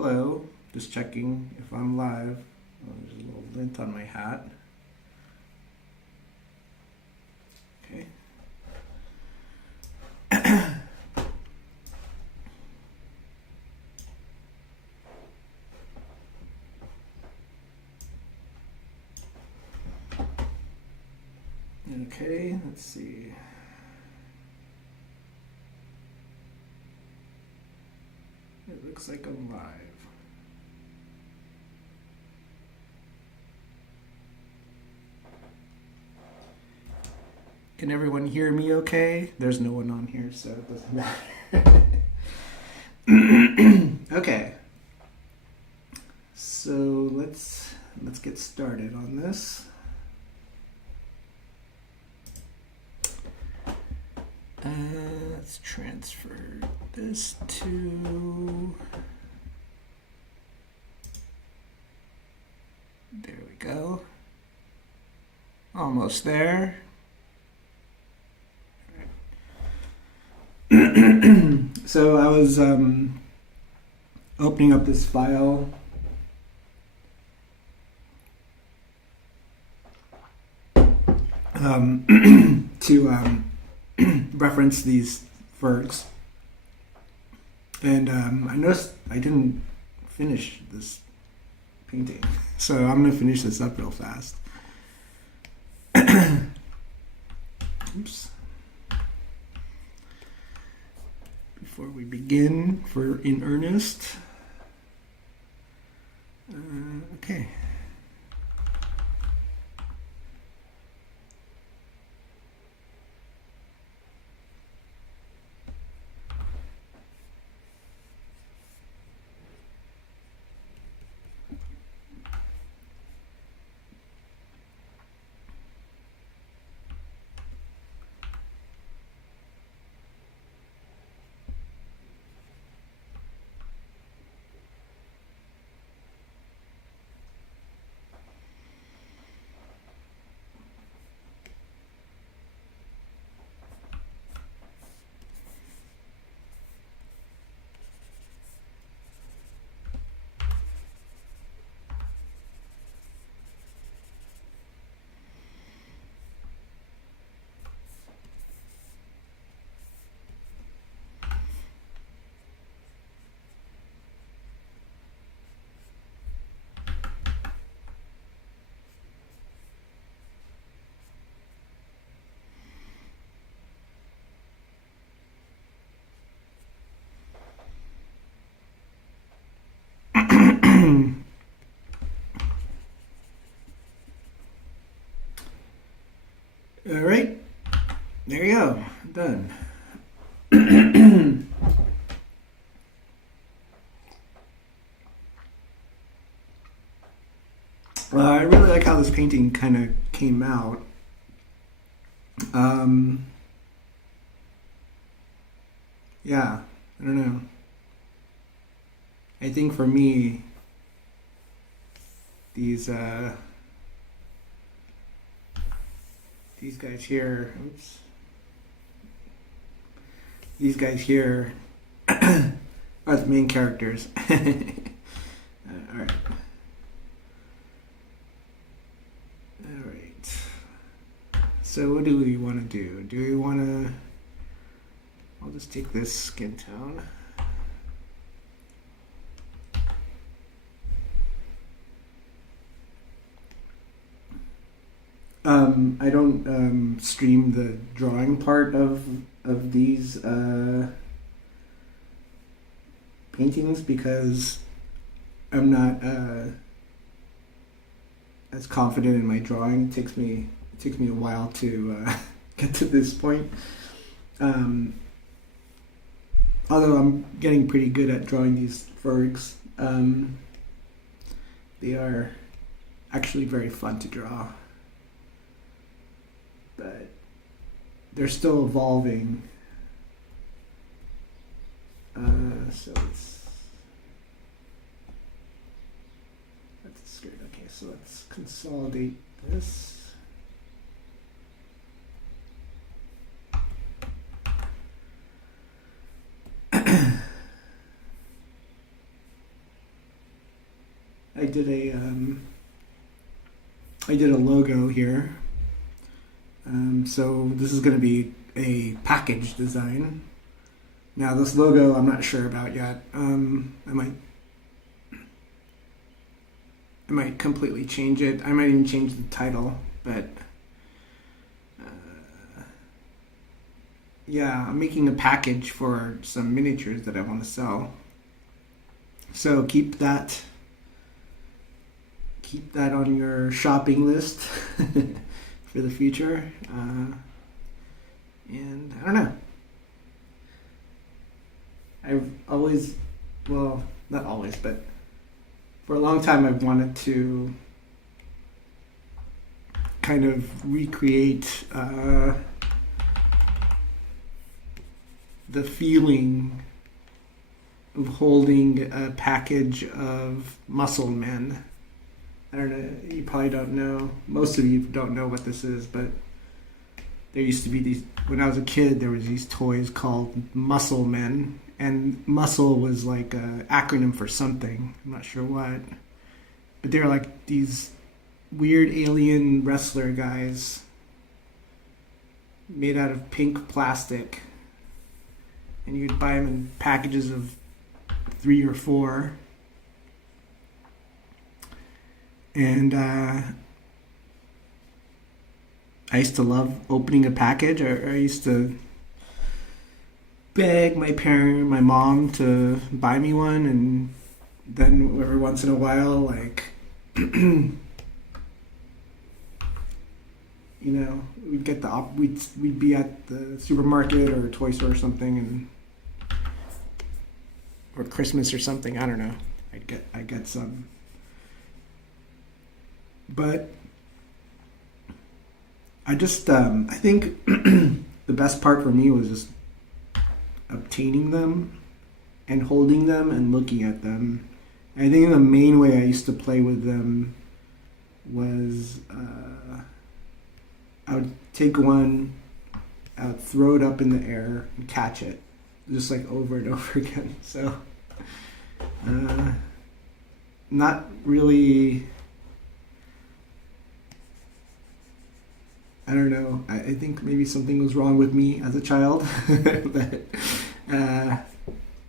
Hello, just checking if I'm live. Oh, there's a little lint on my hat. Okay. Okay, let's see. It looks like I'm live. Can everyone hear me okay? There's no one on here, so it doesn't matter. Okay. So let's get started on this. Let's transfer this to... There we go. Almost there. So I was opening up this file to reference these Fergs, and I noticed I didn't finish this painting, so I'm gonna finish this up real fast. Oops. Before we begin in earnest. Okay. All right, there you go, done. I really like how this painting kind of came out. Yeah, I don't know. I think for me, these guys here, oops, these guys here are the main characters. All right. All right. So what do we want to do? Do we want to... I'll just take this skin tone. I don't stream the drawing part of these paintings because I'm not as confident in my drawing. It takes me a while to get to this point. Although I'm getting pretty good at drawing these Fergs, they are actually very fun to draw. But they're still evolving. So that's scary. Okay, so let's consolidate this. I did a logo here. So this is going to be a package design. Now this logo I'm not sure about yet. I might completely change it. I might even change the title, but yeah, I'm making a package for some miniatures that I want to sell. So keep that on your shopping list for the future. And I don't know. I've always, well, not always, but for a long time I've wanted to kind of recreate the feeling of holding a package of muscle men. I don't know, you probably don't know, most of you don't know what this is, but there used to be these, when I was a kid, there was these toys called Muscle Men, and muscle was like an acronym for something, I'm not sure what, but they were like these weird alien wrestler guys made out of pink plastic, and you'd buy them in packages of 3 or 4. And I used to love opening a package. I used to beg my mom to buy me one, and then every once in a while, like, you know, we'd be at the supermarket or a toy store or something, or Christmas or something. I don't know. I'd get some. But I just, I think the best part for me was just obtaining them and holding them and looking at them. And I think the main way I used to play with them was I would take one, I would throw it up in the air and catch it, just like over and over again. So, not really. I don't know. I think maybe something was wrong with me as a child, but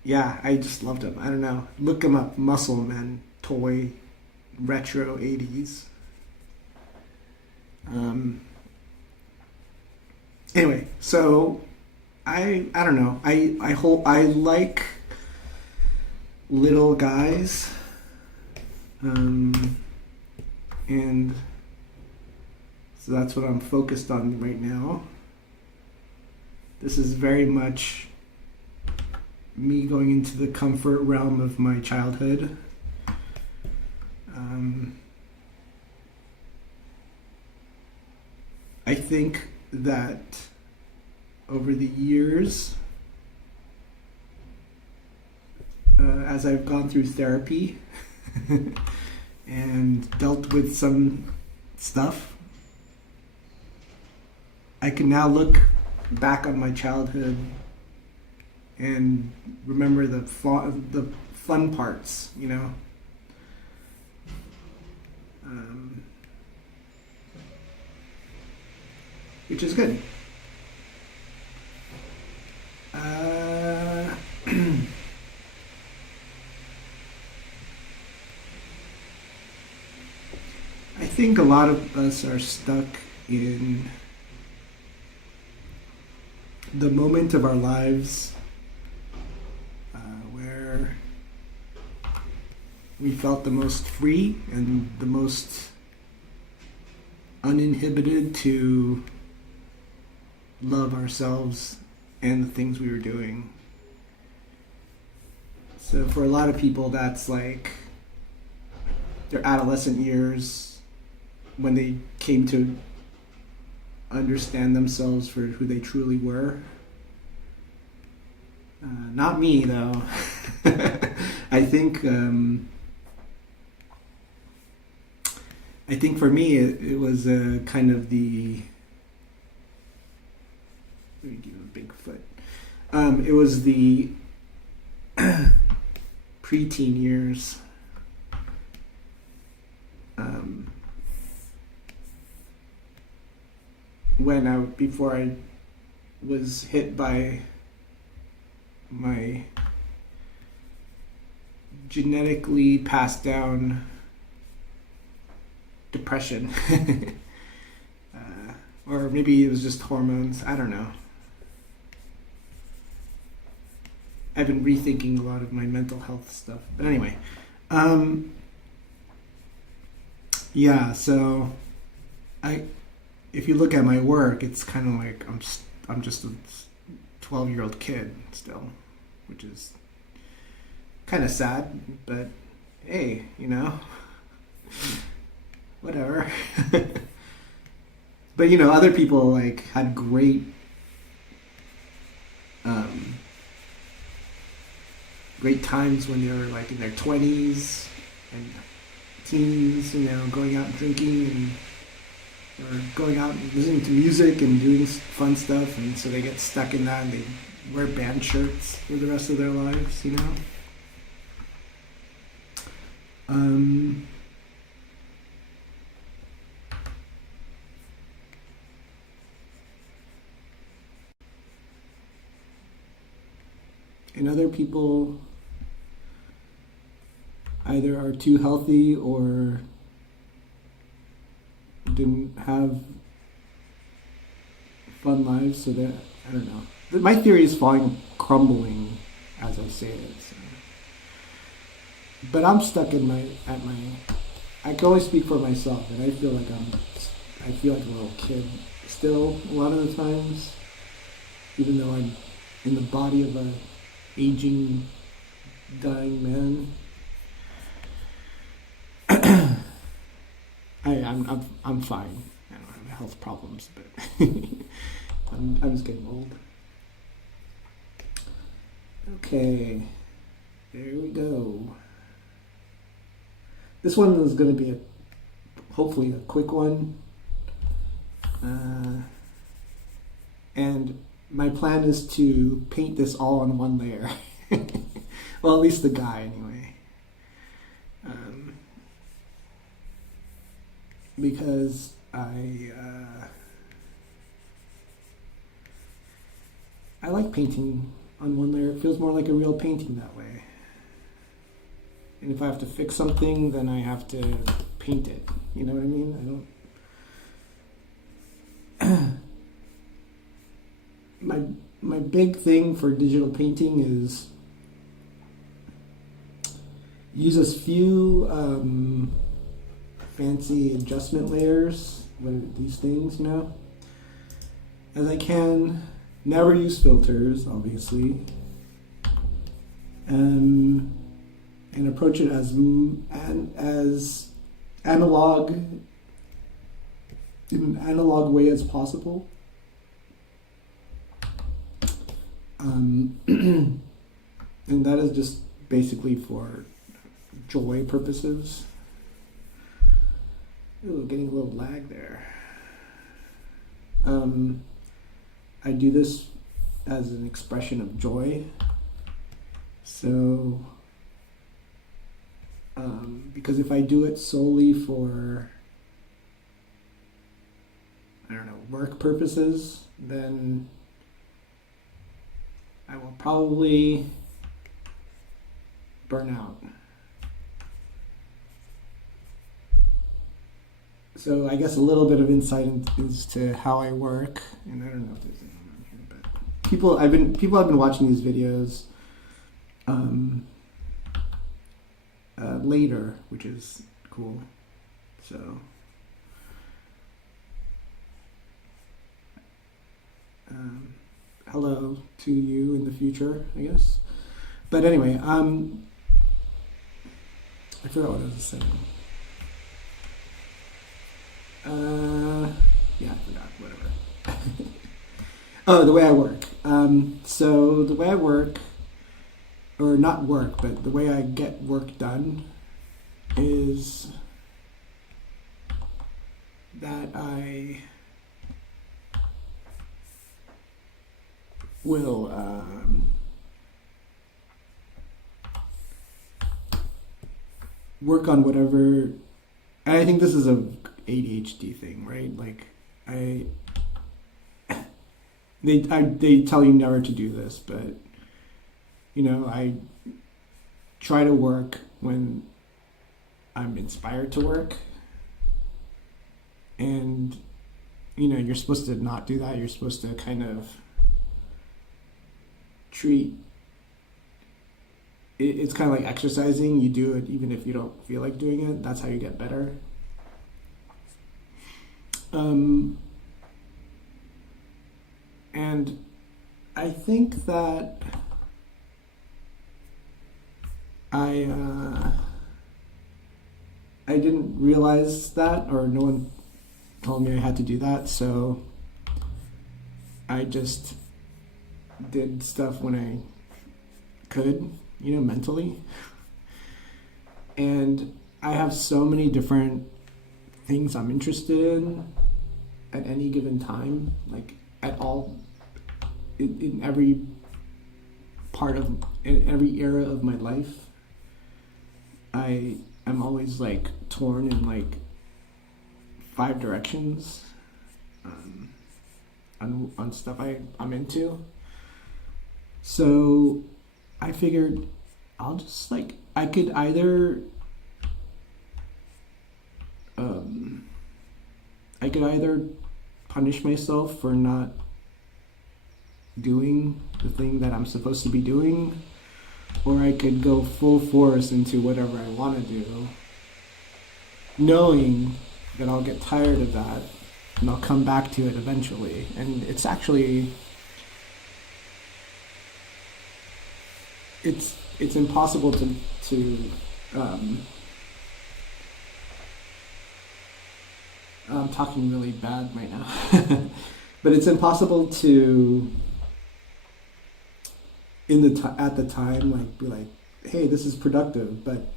yeah, I just loved them. I don't know. Look them up. Muscle Men toy, retro 80s. Anyway, so I don't know. I like little guys, and so that's what I'm focused on right now. This is very much me going into the comfort realm of my childhood. I think that over the years, as I've gone through therapy and dealt with some stuff, I can now look back on my childhood and remember the fun parts, you know. Which is good. I think a lot of us are stuck in the moment of our lives where we felt the most free and the most uninhibited to love ourselves and the things we were doing. So for a lot of people, that's like their adolescent years, when they came to understand themselves for who they truly were. Not me, though. I think for me it was kind of the. Let me give him a big foot. It was the preteen years. point out before I was hit by my genetically passed down depression. Or maybe it was just hormones. I don't know. I've been rethinking a lot of my mental health stuff. But anyway, yeah. So, if you look at my work, it's kind of like I'm just a 12-year-old kid still, which is kind of sad. But hey, whatever. But other people like had great times when they were like in their 20s and teens, going out and drinking or going out and listening to music and doing fun stuff, and so they get stuck in that and they wear band shirts for the rest of their lives, And other people either are too healthy or didn't have fun lives, so that I don't know. My theory is crumbling as I say it. So. But I'm stuck I can only speak for myself, and I feel like a little kid still a lot of the times, even though I'm in the body of a aging, dying man. I'm fine. I don't have health problems, but I'm just getting old. Okay, there we go. This one is going to be hopefully a quick one, and my plan is to paint this all on one layer. Well, at least the guy, anyway. Because I like painting on one layer. It feels more like a real painting that way. And if I have to fix something, then I have to paint it. You know what I mean? My big thing for digital painting is use as few fancy adjustment layers, what are these things, as I can. Never use filters, obviously, and approach it as analog, in an analog way as possible. And that is just basically for joy purposes. Ooh, getting a little lag there. I do this as an expression of joy. So, because if I do it solely for, I don't know, work purposes, then I will probably burn out. So I guess a little bit of insight as to how I work, and I don't know if there's anyone on here, but people have been watching these videos later, which is cool. So hello to you in the future, I guess. But anyway, I forgot what I was saying. Yeah, I forgot, whatever. Oh, the way I work. So the way I work, or not work, but the way I get work done is that I will work on whatever. And I think this is a ADHD thing, right? Like I they tell you never to do this, but I try to work when I'm inspired to work, and you're supposed to not do that. You're supposed to kind of treat it's kind of like exercising. You do it even if you don't feel like doing it. That's how you get better. And I think that I I didn't realize that, or no one told me I had to do that, so I just did stuff when I could, mentally. And I have so many different things I'm interested in at any given time, like at all, in every in every era of my life. I'm always like torn in like 5 directions on stuff I'm into. So I figured I'll just like I could either punish myself for not doing the thing that I'm supposed to be doing, or I could go full force into whatever I want to do, knowing that I'll get tired of that and I'll come back to it eventually. And it's actually it's impossible to I'm talking really bad right now, but it's impossible to at the time like be like, hey, this is productive. But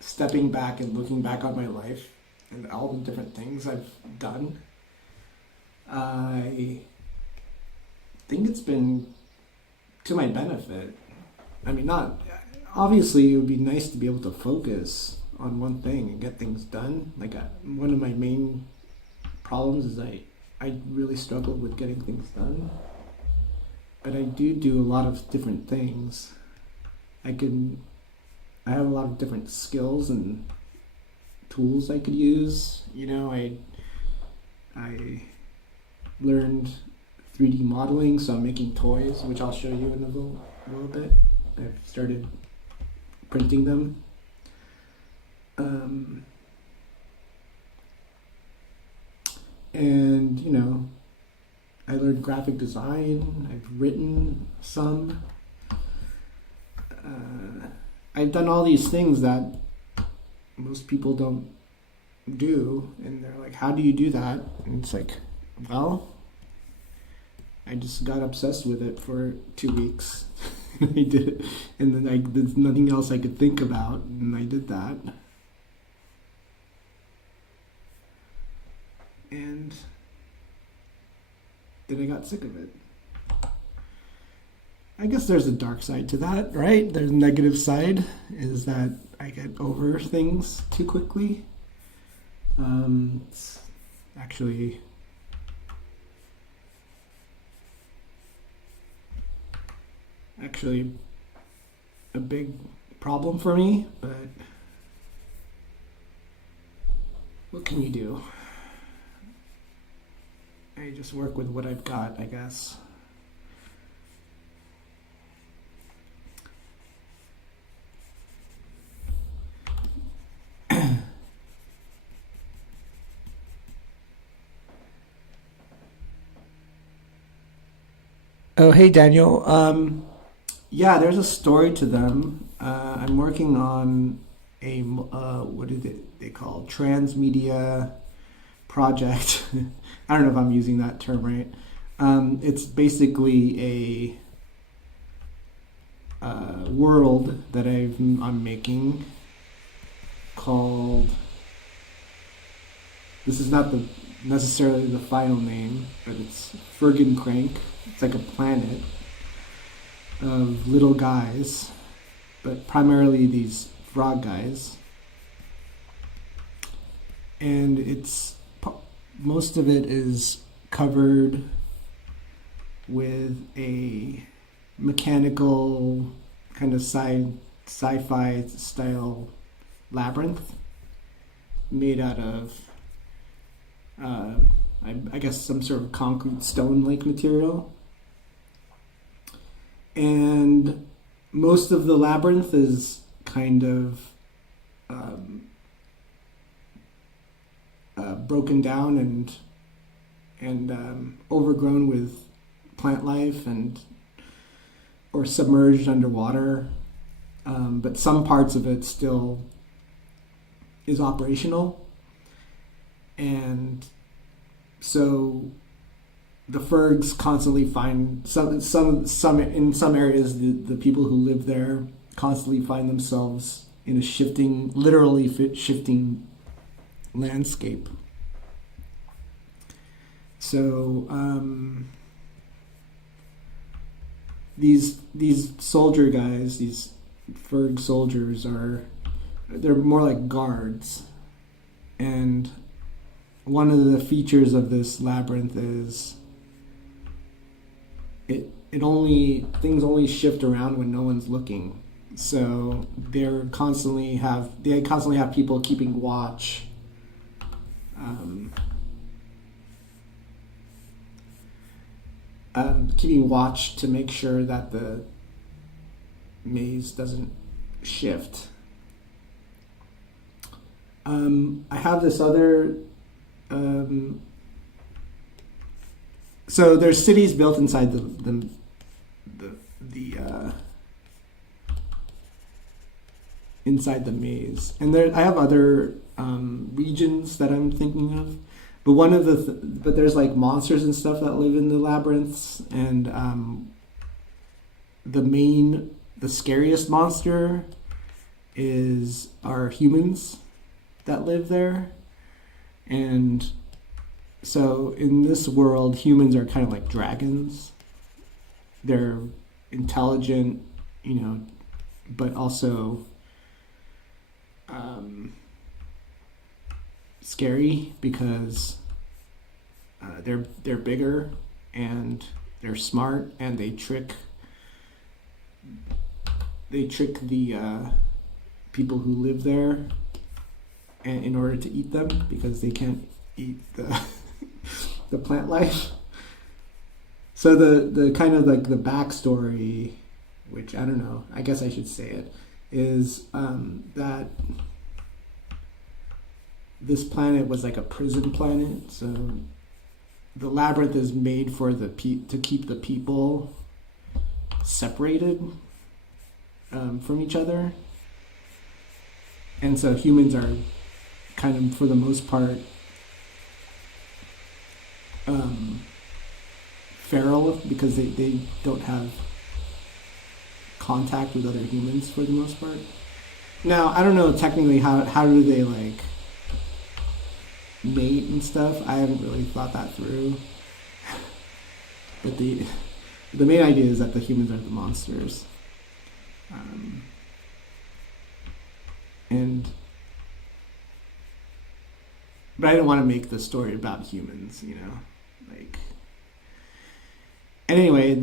stepping back and looking back on my life and all the different things I've done, I think it's been to my benefit. I mean, not obviously it would be nice to be able to focus on one thing and get things done. Like one of my main problems is I really struggled with getting things done. But I do a lot of different things. I have a lot of different skills and tools I could use. I learned 3D modeling, so I'm making toys, which I'll show you in a little bit. I've started printing them. And I learned graphic design. I've written some. I've done all these things that most people don't do, and they're like, how do you do that? And it's like, well, I just got obsessed with it for 2 weeks. I did it, and then there's nothing else I could think about, and I did that. And then I got sick of it. I guess there's a dark side to that, right? There's a negative side, is that I get over things too quickly. It's actually a big problem for me, but what can you do? I just work with what I've got, I guess. Oh, hey Daniel. Yeah, there's a story to them. I'm working on a what is it they call transmedia project. I don't know if I'm using that term right. It's basically a world that I'm making called. This is not necessarily the final name, but it's Ferg. It's like a planet of little guys, but primarily these frog guys. And most of it is covered with a mechanical kind of sci-fi style labyrinth made out of uh, I guess some sort of concrete stone-like material. And most of the labyrinth is kind of broken down and overgrown with plant life and or submerged underwater. But some parts of it still is operational, and so the Fergs constantly find some in some areas the people who live there constantly find themselves in a literally shifting landscape. So these soldier guys, these Ferg soldiers they're more like guards, and one of the features of this labyrinth is things only shift around when no one's looking. So they constantly have people keeping watch. Keeping watch to make sure that the maze doesn't shift. I have this other. So there's cities built inside the inside the maze, and I have other regions that I'm thinking of. But but there's like monsters and stuff that live in the labyrinths, and the scariest monster are humans that live there. And so in this world, humans are kind of like dragons. They're intelligent, but also scary because they're bigger and they're smart, and they trick the people who live there in order to eat them, because they can't eat the plant life. So the kind of like the backstory, which I don't know, I guess I should say it, is that this planet was like a prison planet. So the labyrinth is made for to keep the people separated from each other, and so humans are kind of, for the most part, feral because they don't have contact with other humans for the most part. Now, I don't know technically how do they like mate and stuff. I haven't really thought that through. But the main idea is that the humans are the monsters. But I didn't want to make the story about humans, like. And anyway,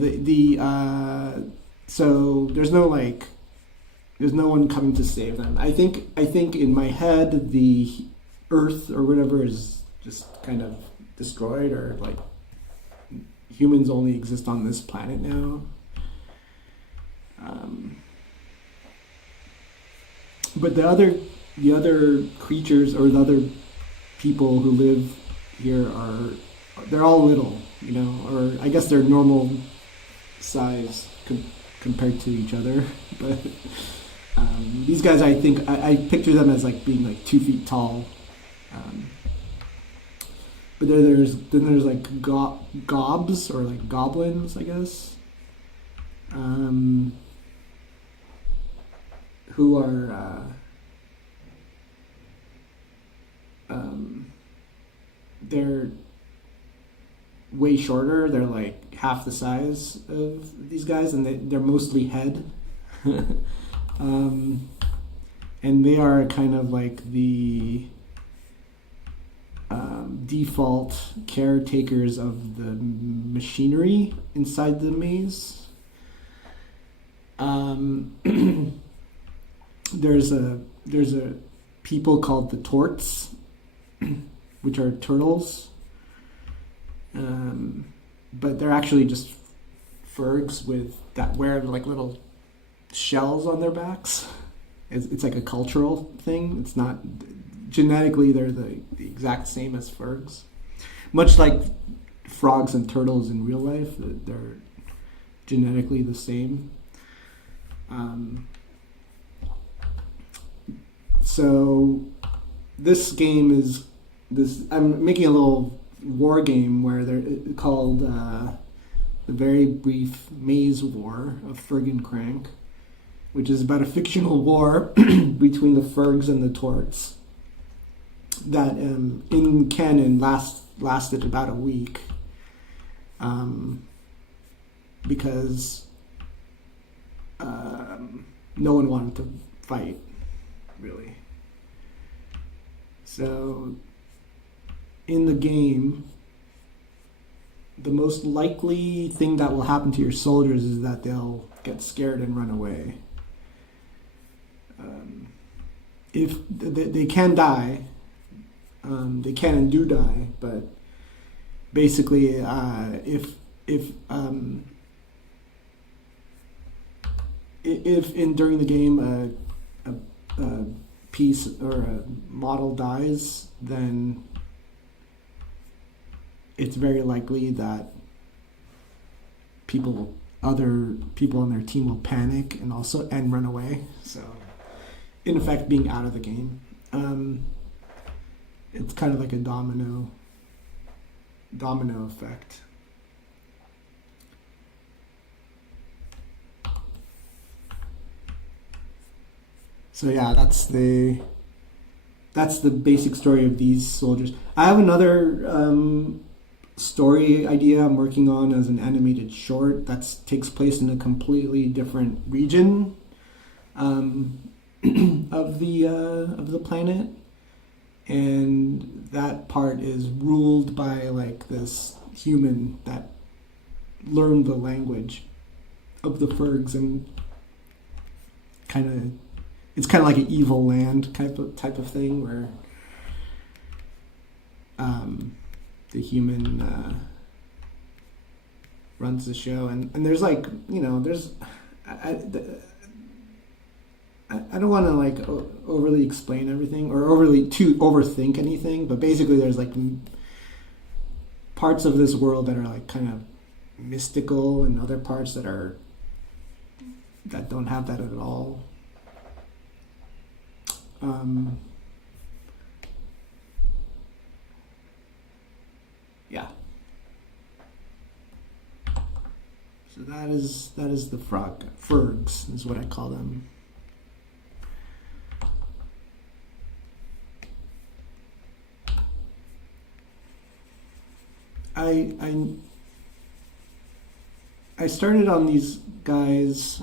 so there's no one coming to save them. I think in my head the Earth or whatever is just kind of destroyed, or like humans only exist on this planet now. But the other creatures or the other people who live here they're all little, or I guess they're normal size compared to each other. But these guys, I think I picture them as like being like 2 feet tall. But there's like gobs or like goblins, I guess, who are they're way shorter. They're like half the size of these guys, and they're mostly head. And they are kind of like the default caretakers of the machinery inside the maze. Um, there's a people called the Torts, which are turtles, but they're actually just Fergs with that wear like little shells on their backs. It's like a cultural thing. It's not genetically they're the exact same as Fergs, much like frogs and turtles in real life. They're genetically the same. So this game is this. I'm making a little war game where they're called the very brief Maze War of Ferg and Crank, which is about a fictional war between the Fergs and the Torts that in canon lasted about a week, because no one wanted to fight, really. So in the game, the most likely thing that will happen to your soldiers is that they'll get scared and run away. If they can die, they can and do die, but basically, if in during the game a piece or a model dies, then it's very likely that other people on their team will panic and run away. So, in effect, being out of the game. It's kind of like a domino effect. So yeah, that's the basic story of these soldiers. I have another story idea I'm working on as an animated short that takes place in a completely different region of the planet, and that part is ruled by like this human that learned the language of the Fergs, and it's kind of like an evil land type of thing where the human runs the show, and there's like there's I don't want to like overly explain everything or overthink anything, but basically there's like parts of this world that are like kind of mystical, and other parts that don't have that at all. Yeah. So that is the Fergs is what I call them. I started on these guys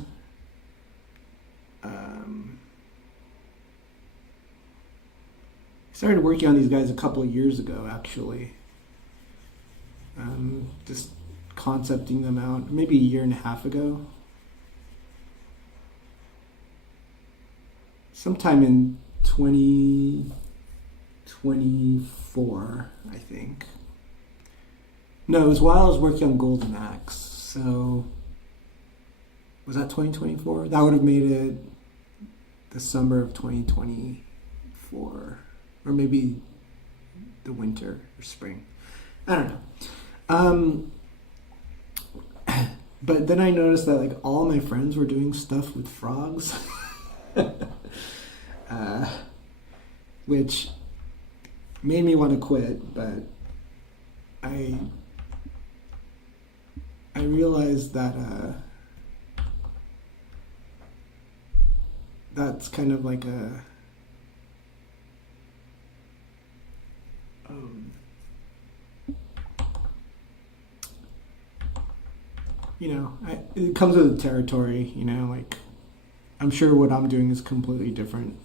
started working on these guys a couple of years ago, actually. Just concepting them out maybe a year and a half ago. Sometime in 2024, I think. No, it was while I was working on Golden Axe. So, was that 2024? That would have made it the summer of 2024. Or maybe the winter or spring. I don't know. But then I noticed that like all my friends were doing stuff with frogs. Which made me want to quit, but I realized that that's kind of like it comes with the territory, like I'm sure what I'm doing is completely different.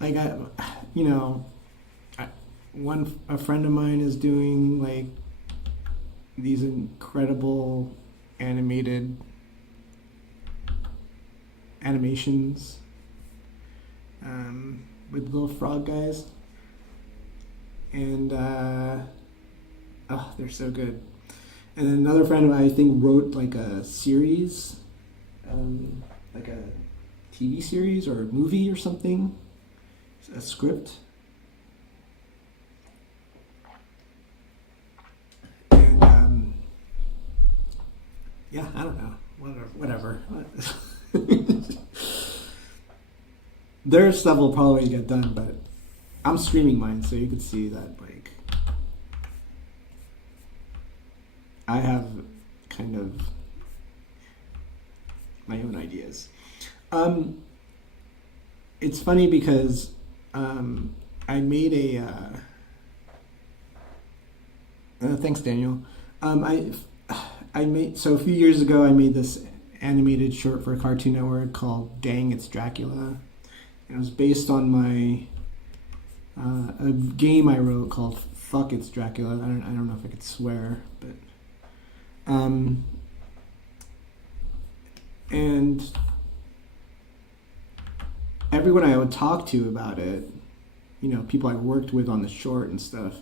Like a friend of mine is doing like these incredible animated animations with little frog guys, and oh, they're so good. And then another friend of mine, I think, wrote like a series, like a TV series or a movie or something, a script. And yeah, I don't know, whatever. Their stuff will probably get done, but I'm streaming mine, so you could see that like I have kind of my own ideas. It's funny because I made thanks, Daniel. I made, so a few years ago I made this animated short for Cartoon Network called "Dang, It's Dracula." It was based on my a game I wrote called "Fuck, It's Dracula." I don't know if I could swear, but and everyone I would talk to about it, you know, people I worked with on the short and stuff,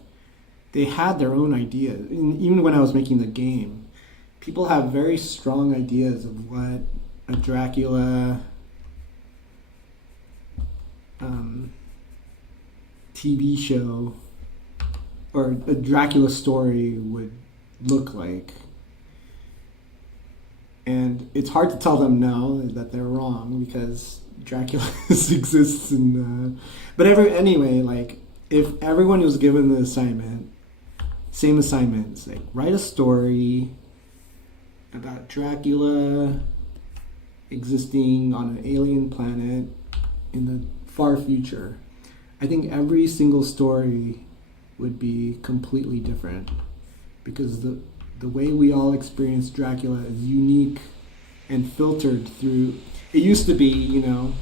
they had their own ideas. Even when I was making the game, people have very strong ideas of what a Dracula TV show or a Dracula story would look like. And it's hard to tell them now that they're wrong because Dracula exists in but anyway, like if everyone was given the assignment, same assignments, like write a story about Dracula existing on an alien planet in the far future, I think every single story would be completely different because the way we all experience Dracula is unique and filtered through. It used to be, you know,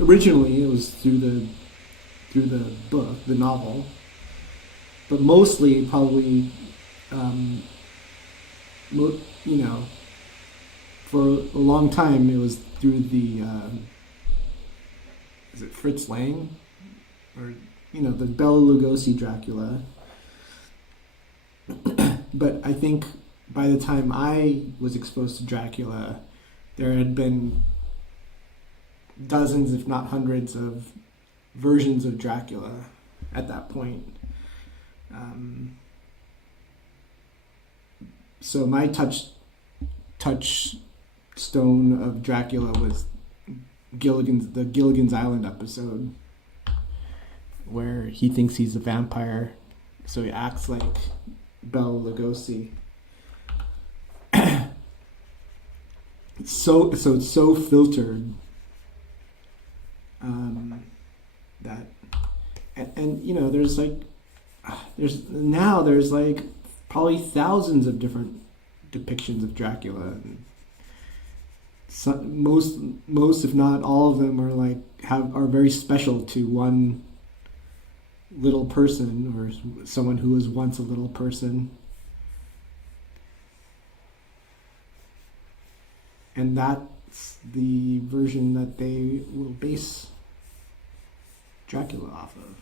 originally it was through the book, the novel, but mostly probably, you know, for a long time it was through the is it Fritz Lang, or you know, the Bela Lugosi Dracula. But I think by the time I was exposed to Dracula, there had been dozens, if not hundreds, of versions of Dracula at that point. So my touchstone of Dracula was the Gilligan's Island episode, where he thinks he's a vampire, so he acts like Bela Lugosi. So it's so filtered that, and you know, there's like probably thousands of different depictions of Dracula, and most if not all of them are very special to one little person or someone who was once a little person. And that's the version that they will base Dracula off of.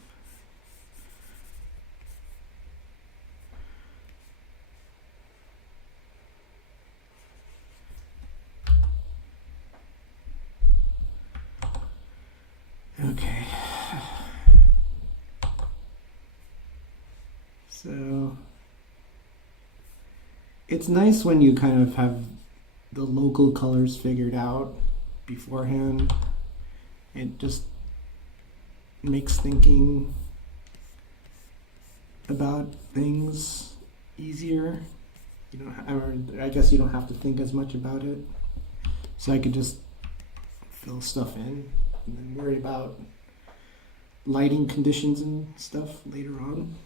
Okay. So it's nice when you kind of have the local colors figured out beforehand. It just makes thinking about things easier. I guess you don't have to think as much about it. So I could just fill stuff in and then worry about lighting conditions and stuff later on.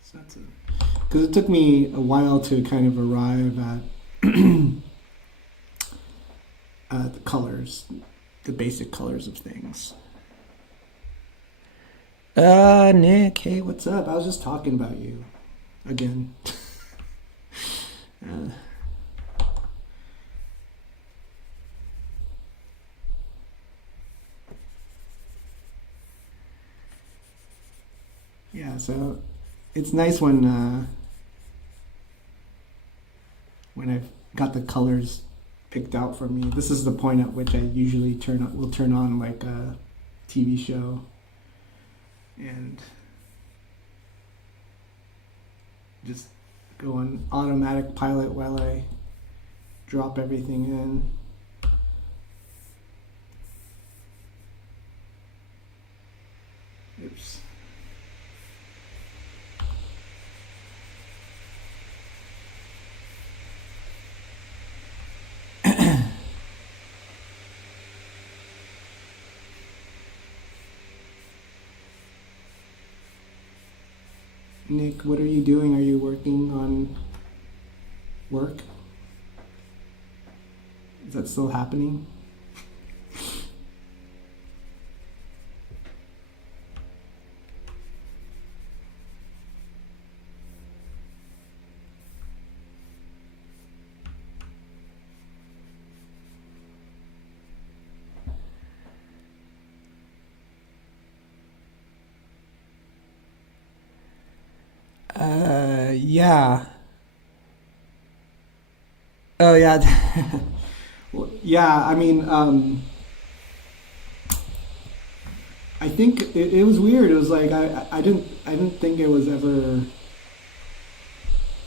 So that's it. Because it took me a while to kind of arrive at the colors, the basic colors of things. Nick, hey, what's up? I was just talking about you again. Uh, yeah, so it's nice when I've got the colors picked out for me. This is the point at which I usually will turn on like a TV show and just go on automatic pilot while I drop everything in. Oops. Nick, what are you doing? Are you working on work? Is that still happening? Yeah. Oh, yeah. Well, yeah, I mean, I think it was weird. It was like I didn't think it was ever.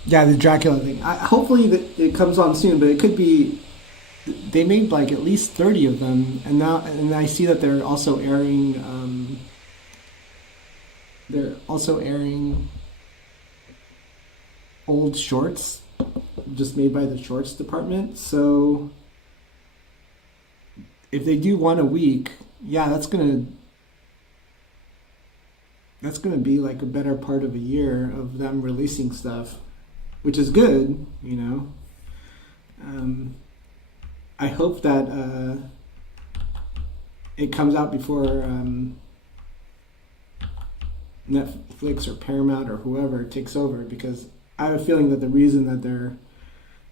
Yeah, the Dracula thing. Hopefully that it comes on soon, but it could be. They made like at least 30 of them, and I see that they're also airing. They're also airing old shorts, just made by the shorts department. So if they do one a week, yeah, that's gonna be like a better part of a year of them releasing stuff, which is good, you know. Um, I hope that it comes out before Netflix or Paramount or whoever takes over, because I have a feeling that the reason that they're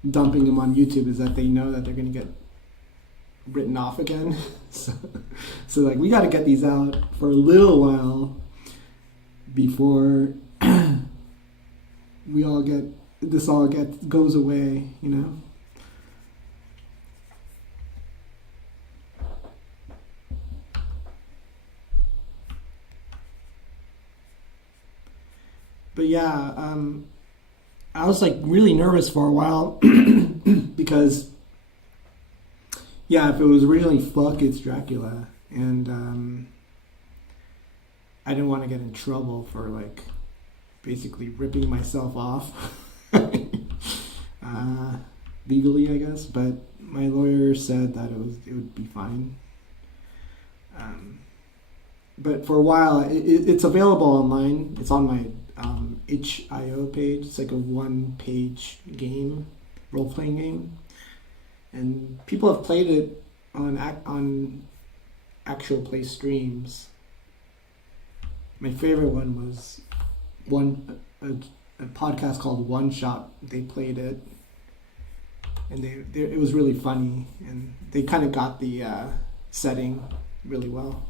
dumping them on YouTube is that they know that they're going to get written off again. so, so like we got to get these out for a little while before we all get this all get goes away, you know. But yeah, I was like really nervous for a while because yeah, if it was originally Fuck It's Dracula, and I didn't want to get in trouble for like basically ripping myself off uh, legally, I guess. But my lawyer said that it would be fine. Um, but for a while, it's available online. It's on my HIO page. It's like a one-page game, role-playing game, and people have played it on actual play streams. My favorite one was a podcast called One Shot. They played it, and it was really funny, and they kind of got the setting really well.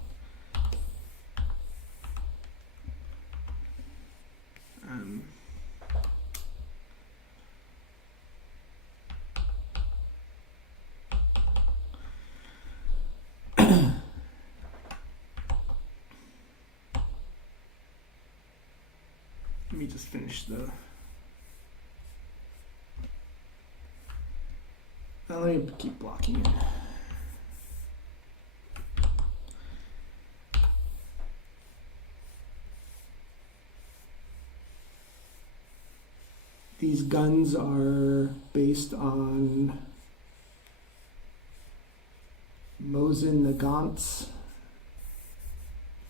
Um, Let me just finish the. Let me keep blocking it. These guns are based on Mosin Nagant's,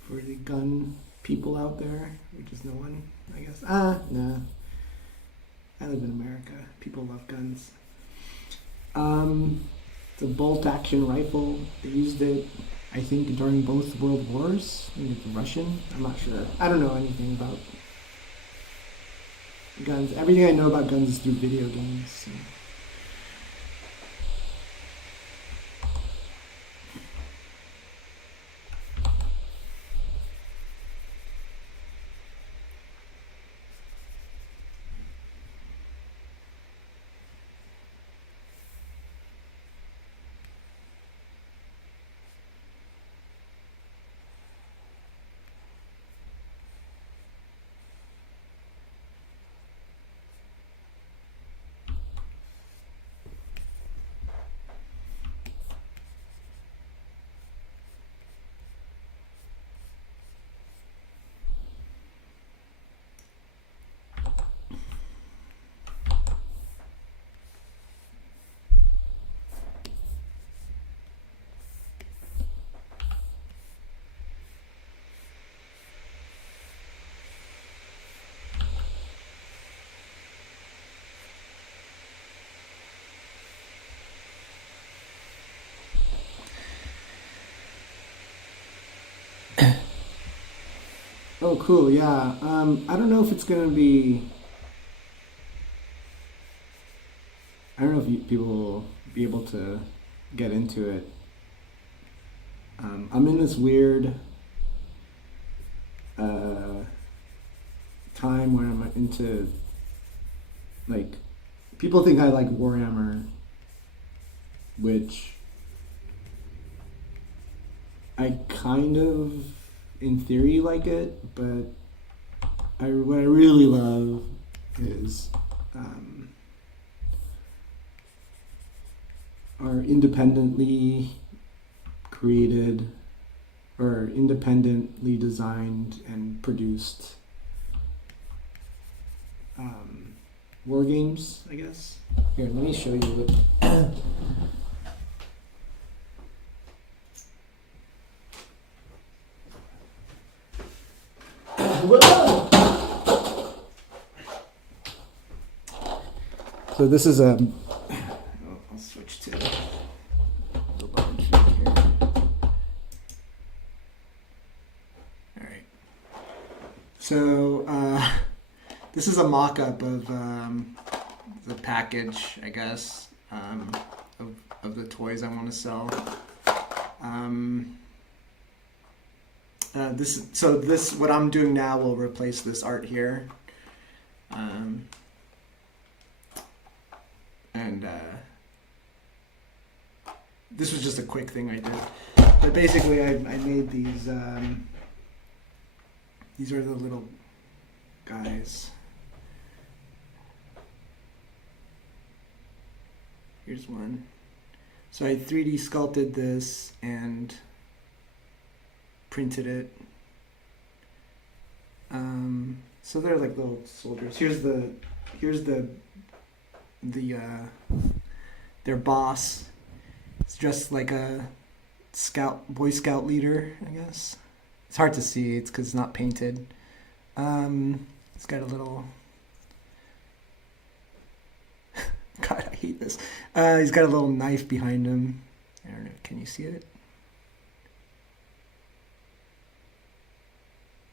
for the gun people out there, which is no one, I guess. Nah. I live in America. People love guns. It's a bolt action rifle. They used it I think during both world wars. I think it's Russian. I'm not sure. I don't know anything about guns. Everything I know about guns is through video games. So. Oh, cool. Yeah. I don't know if it's gonna be. I don't know if people will be able to get into it. I'm in this weird uh, time where I'm into like people think I like Warhammer, which I kind of in theory like it, but what I really love is are independently created or independently designed and produced war games, I guess. Here, let me show you what. So this is a. I'll switch to the large here. All right. So this is a mock-up of the package, I guess, of the toys I want to sell. This what I'm doing now will replace this art here. This was just a quick thing I did, but basically I made these. These are the little guys. Here's one. So I 3D sculpted this and printed it. So they're like little soldiers. Here's their boss. It's dressed like a Boy Scout leader, I guess. It's hard to see. It's because it's not painted. It's got a little. God, I hate this. He's got a little knife behind him. I don't know. Can you see it?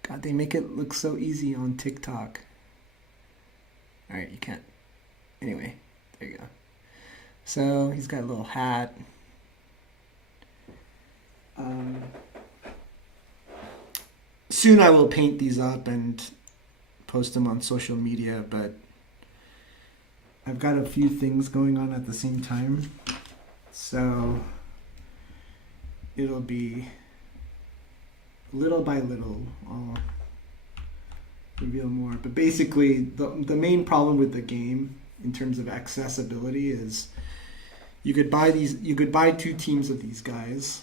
God, they make it look so easy on TikTok. All right, you can't. Anyway, there you go. So he's got a little hat. Soon I will paint these up and post them on social media, but I've got a few things going on at the same time, so it'll be little by little I'll reveal more. But basically the main problem with the game in terms of accessibility is you could buy 2 teams of these guys,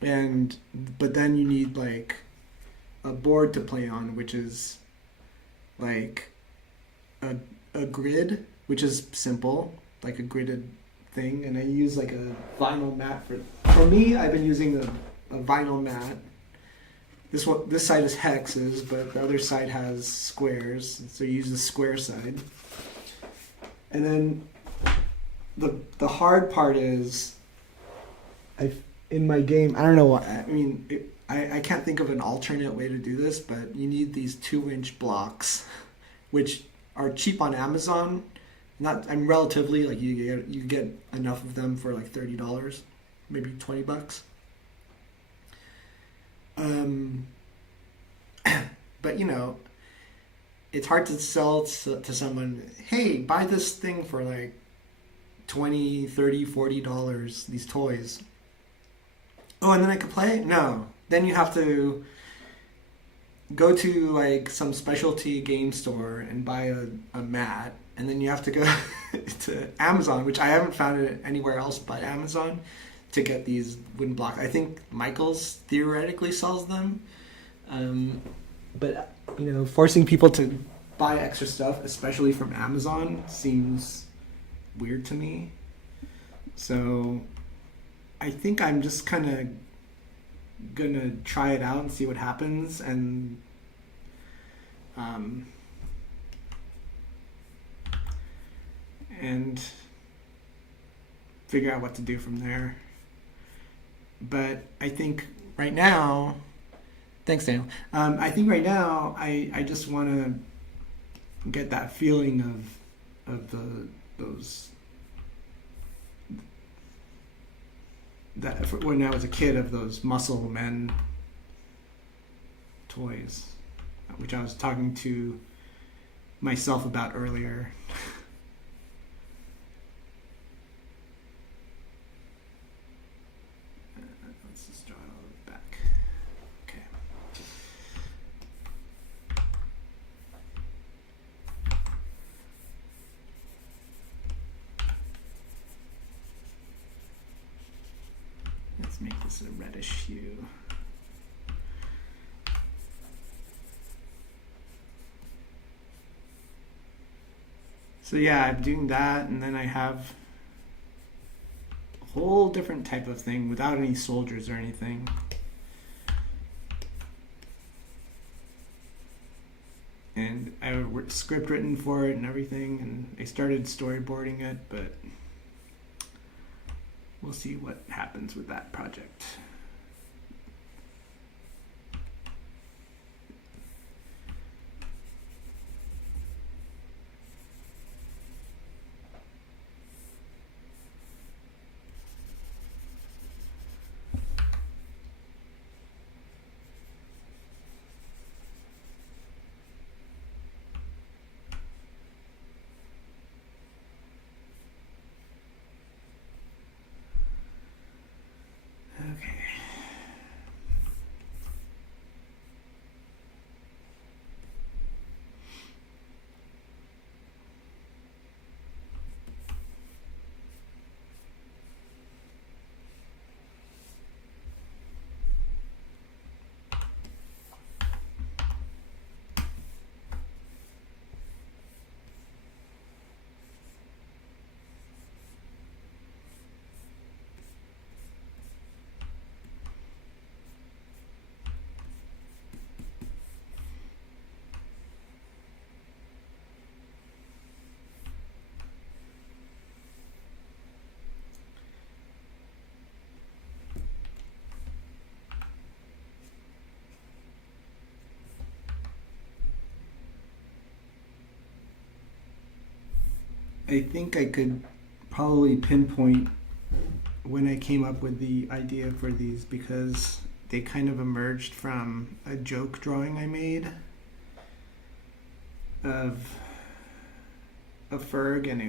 but then you need like a board to play on, which is like a grid, which is simple, like a gridded thing, and I use like a vinyl mat for me. I've been using a vinyl mat. This side is hexes, but the other side has squares, so you use the square side. And then the hard part is in my game. I don't know what I mean. I can't think of an alternate way to do this, but you need these 2-inch blocks, which are cheap on Amazon. Not, I'm relatively like you get enough of them for like $30, maybe $20. Um, but it's hard to sell to someone. Hey, buy this thing for like 20, 30, $40. These toys. Oh, and then I could play? No. Then you have to go to like some specialty game store and buy a mat, and then you have to go to Amazon, which I haven't found it anywhere else but Amazon, to get these wooden blocks. I think Michaels theoretically sells them, but forcing people to buy extra stuff, especially from Amazon, seems weird to me. So I think I'm just kind of gonna try it out and see what happens, and um, and figure out what to do from there. But I think right now, thanks, Daniel. I think right now I just want to get that feeling of those that when I was a kid, of those muscle men toys, which I was talking to myself about earlier. Let's just draw it all back. Okay. Let's make this a reddish hue. So yeah, I'm doing that, and then I have a whole different type of thing without any soldiers or anything. And I have a script written for it and everything, and I started storyboarding it, but we'll see what happens with that project. Okay. I think I could probably pinpoint when I came up with the idea for these, because they kind of emerged from a joke drawing I made of Ferg, and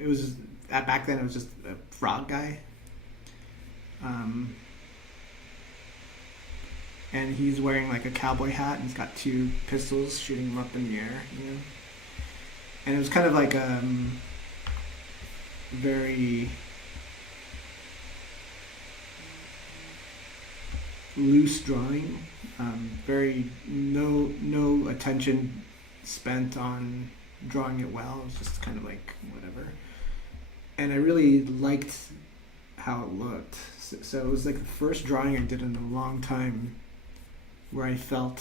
it was back then it was just a frog guy, and he's wearing like a cowboy hat, and he's got two pistols shooting him up in the air, and it was kind of like very loose drawing, very no attention spent on drawing it well. It was just kind of like whatever, and I really liked how it looked. So it was like the first drawing I did in a long time where I felt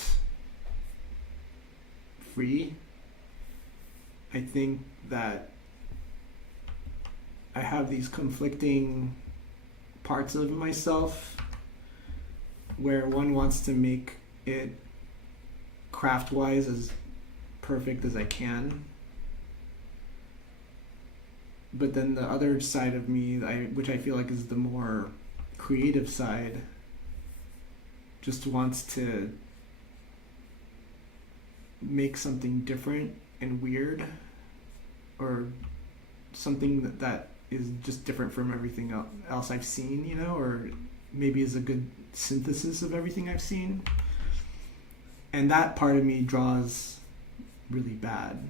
free. I think that I have these conflicting parts of myself where one wants to make it craft wise as perfect as I can. But then the other side of me, which I feel like is the more creative side, just wants to make something different and weird, or something that is just different from everything else I've seen, you know, or maybe is a good synthesis of everything I've seen. And that part of me draws really bad.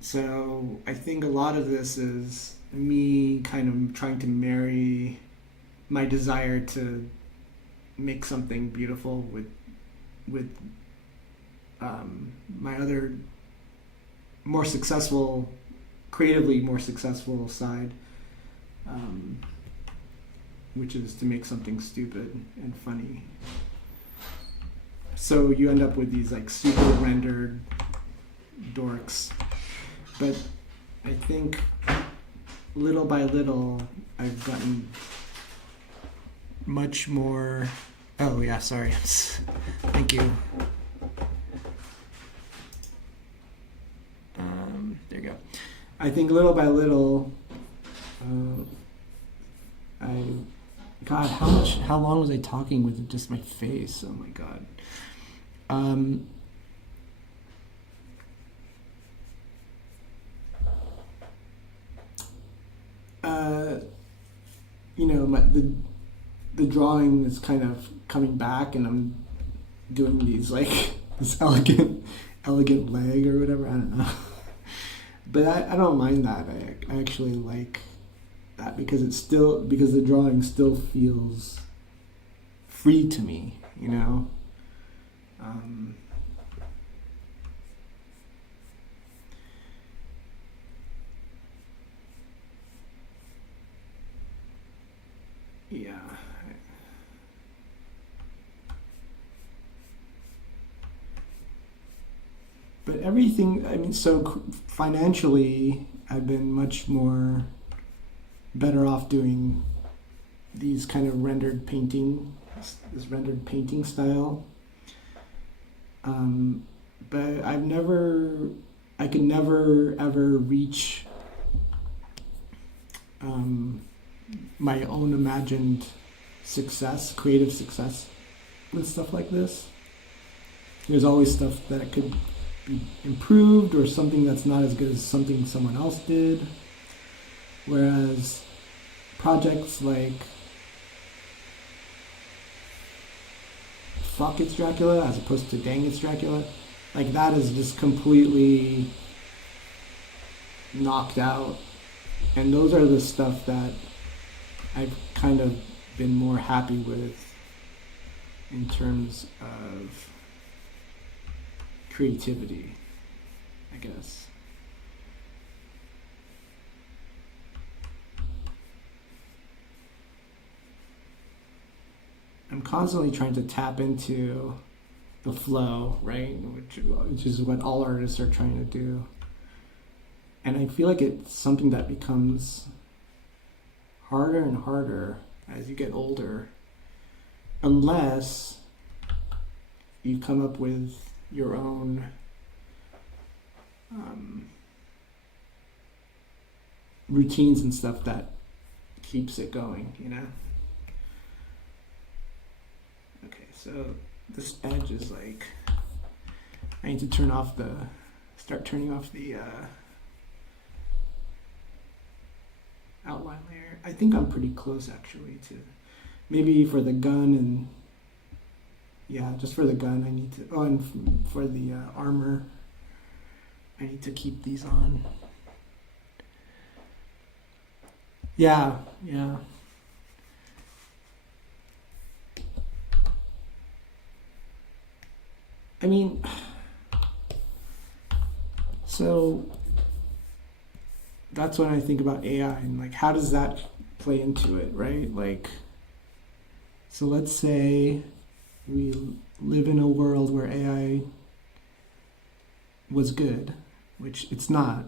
So I think a lot of this is me kind of trying to marry my desire to make something beautiful with my other more successful, creatively more successful side, which is to make something stupid and funny. So you end up with these like super rendered dorks. But I think little by little I've gotten much more. Oh yeah, sorry. Thank you. There you go. I think little by little, how long was I talking with just my face? Oh my God. You know, the drawing is kind of coming back, and I'm doing these like this elegant leg or whatever. I don't know, but I don't mind that. I actually like that because the drawing still feels free to me, you know. Yeah. But everything, I mean, so financially, I've been much more better off doing these kind of rendered painting, this rendered painting style. But I could never ever reach my own imagined success, creative success with stuff like this. There's always stuff that could be improved, or something that's not as good as something someone else did. Whereas projects like Fuck It's Dracula as opposed to Dang It's Dracula, like that is just completely knocked out. And those are the stuff that I've kind of been more happy with in terms of creativity, I guess. I'm constantly trying to tap into the flow, right? Which is what all artists are trying to do. And I feel like it's something that becomes harder and harder as you get older, unless you come up with your own routines and stuff that keeps it going, you know? Okay, so this edge is like, I need to start turning off the outline layer. I think I'm pretty close actually to, maybe for the gun, and yeah, just for the gun I need to, and for the armor I need to keep these on. Yeah. I mean, so that's when I think about AI and like, how does that play into it, right? Like, so let's say we live in a world where AI was good, which it's not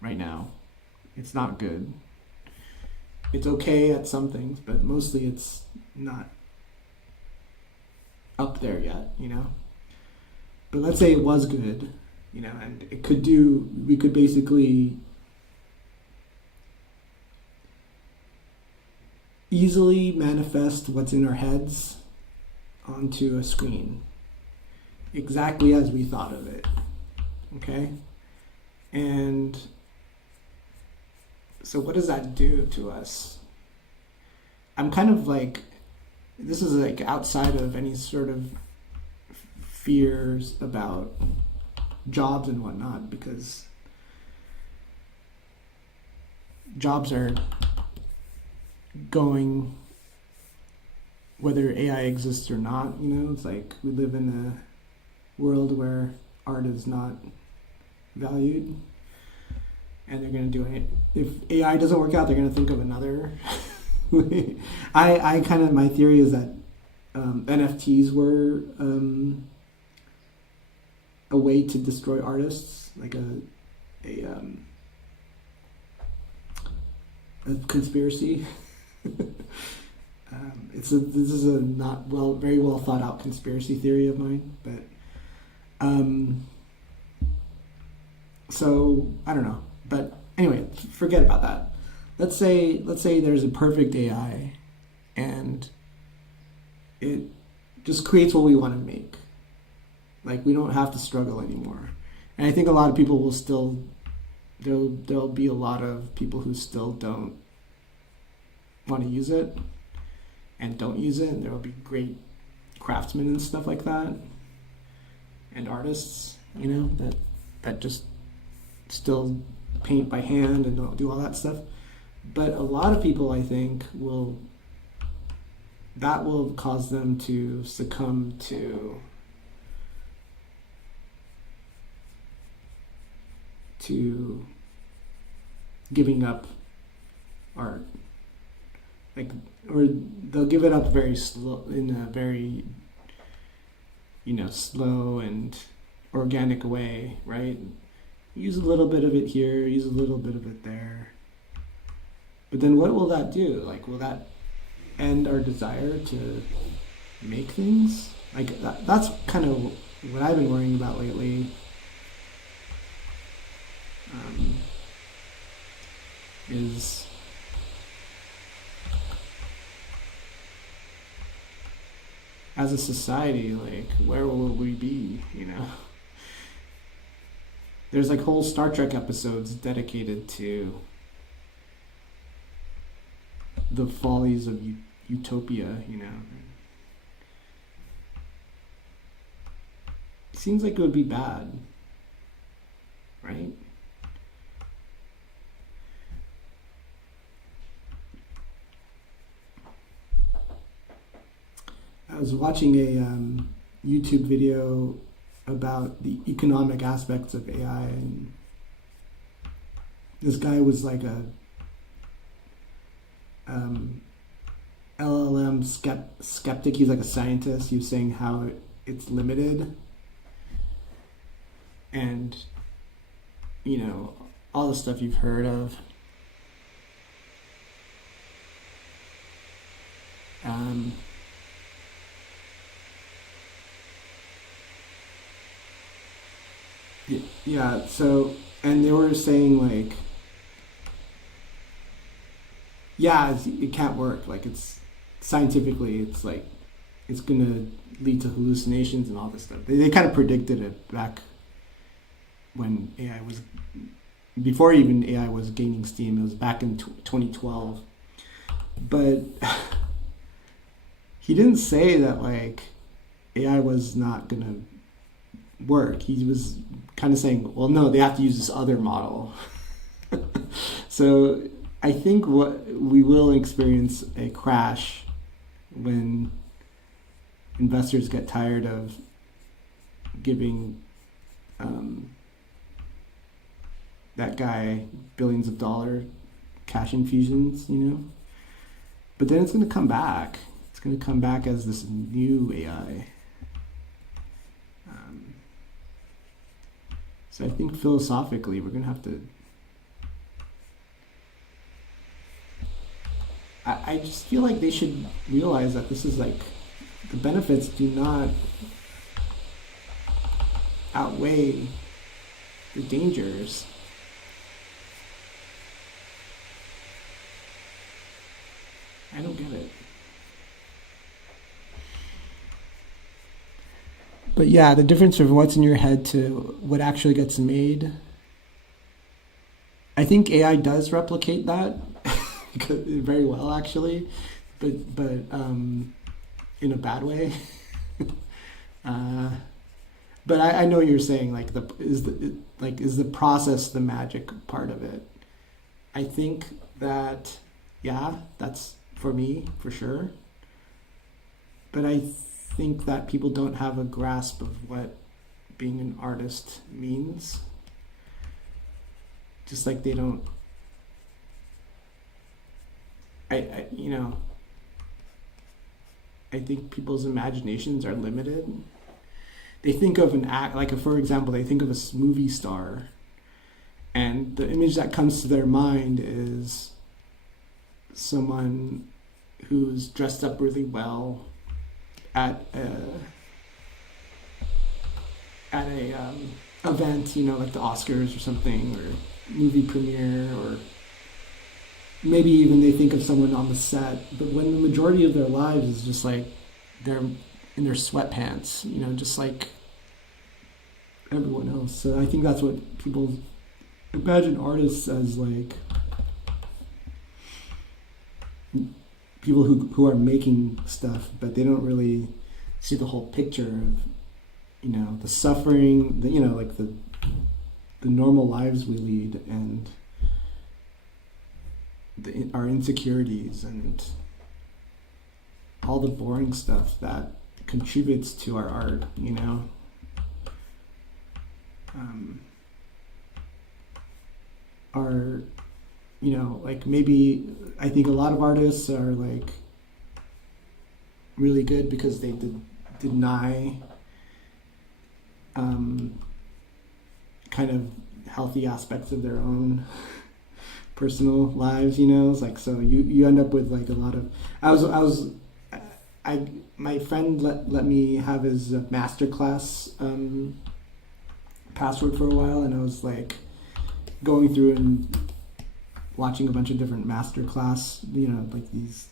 right now. It's not good. It's okay at some things, but mostly it's not up there yet, you know? But let's say it was good, you know, and we could basically easily manifest what's in our heads onto a screen, exactly as we thought of it, okay? And so what does that do to us? I'm kind of like, this is like outside of any sort of fears about jobs and whatnot, because jobs are going, whether AI exists or not, you know, it's like we live in a world where art is not valued, and they're going to do it. If AI doesn't work out, they're going to think of another. I kind of, my theory is that NFTs were a way to destroy artists, like a conspiracy. This is a not very well thought out conspiracy theory of mine, but so I don't know. But anyway, forget about that. Let's say there's a perfect AI, and it just creates what we want to make. Like, we don't have to struggle anymore. And I think a lot of people will still, there'll be a lot of people who still don't want to use it and don't use it, and there will be great craftsmen and stuff like that, and artists, you know, that just still paint by hand and don't do all that stuff. But a lot of people, I think, will cause them to succumb to giving up art, like, or they'll give it up very slow, in a very, you know, slow and organic way, right? Use a little bit of it here, use a little bit of it there. But then what will that do? Like, will that end our desire to make things? Like, that's kind of what I've been worrying about lately. Is as a society, like, where will we be, you know? There's like whole Star Trek episodes dedicated to the follies of utopia, you know. It seems like it would be bad, right? I was watching a YouTube video about the economic aspects of AI, and this guy was like a LLM skeptic. He's like a scientist. He was saying how it's limited, and, you know, all the stuff you've heard of. Yeah, so, and they were saying, like, yeah, it can't work. Like, it's scientifically, it's like, it's gonna lead to hallucinations and all this stuff. They kind of predicted it back when AI was, before even AI was gaining steam. It was back in 2012. But he didn't say that, like, AI was not gonna work. He was kind of saying, well, no, they have to use this other model. So I think what we will experience a crash when investors get tired of giving that guy billions of dollar cash infusions, you know. But then it's going to come back. It's going to come back as this new AI. So I think philosophically we're going to have to I just feel like they should realize that this is like the benefits do not outweigh the dangers. I don't get it. But yeah, the difference of what's in your head to what actually gets made. I think AI does replicate that very well, actually, but in a bad way. Uh, but I know what you're saying. Like is the process the magic part of it? I think that yeah, that's for me for sure. But I think that people don't have a grasp of what being an artist means. Just like they don't, I you know, I think people's imaginations are limited. They think of an act, like for example, they think of a movie star, and the image that comes to their mind is someone who's dressed up really well at a event, like the Oscars or something, or movie premiere, or maybe even they think of someone on the set. But when the majority of their lives is just like they're in their sweatpants, just like everyone else. So I think that's what people imagine artists as, like people who are making stuff, but they don't really see the whole picture of the suffering, like the normal lives we lead, and our insecurities and all the boring stuff that contributes to our art. Are like maybe I think a lot of artists are like really good because they deny kind of healthy aspects of their own personal lives. It's like, so you end up with like a lot of I my friend let me have his masterclass password for a while, and I was like going through and watching a bunch of different masterclass, like these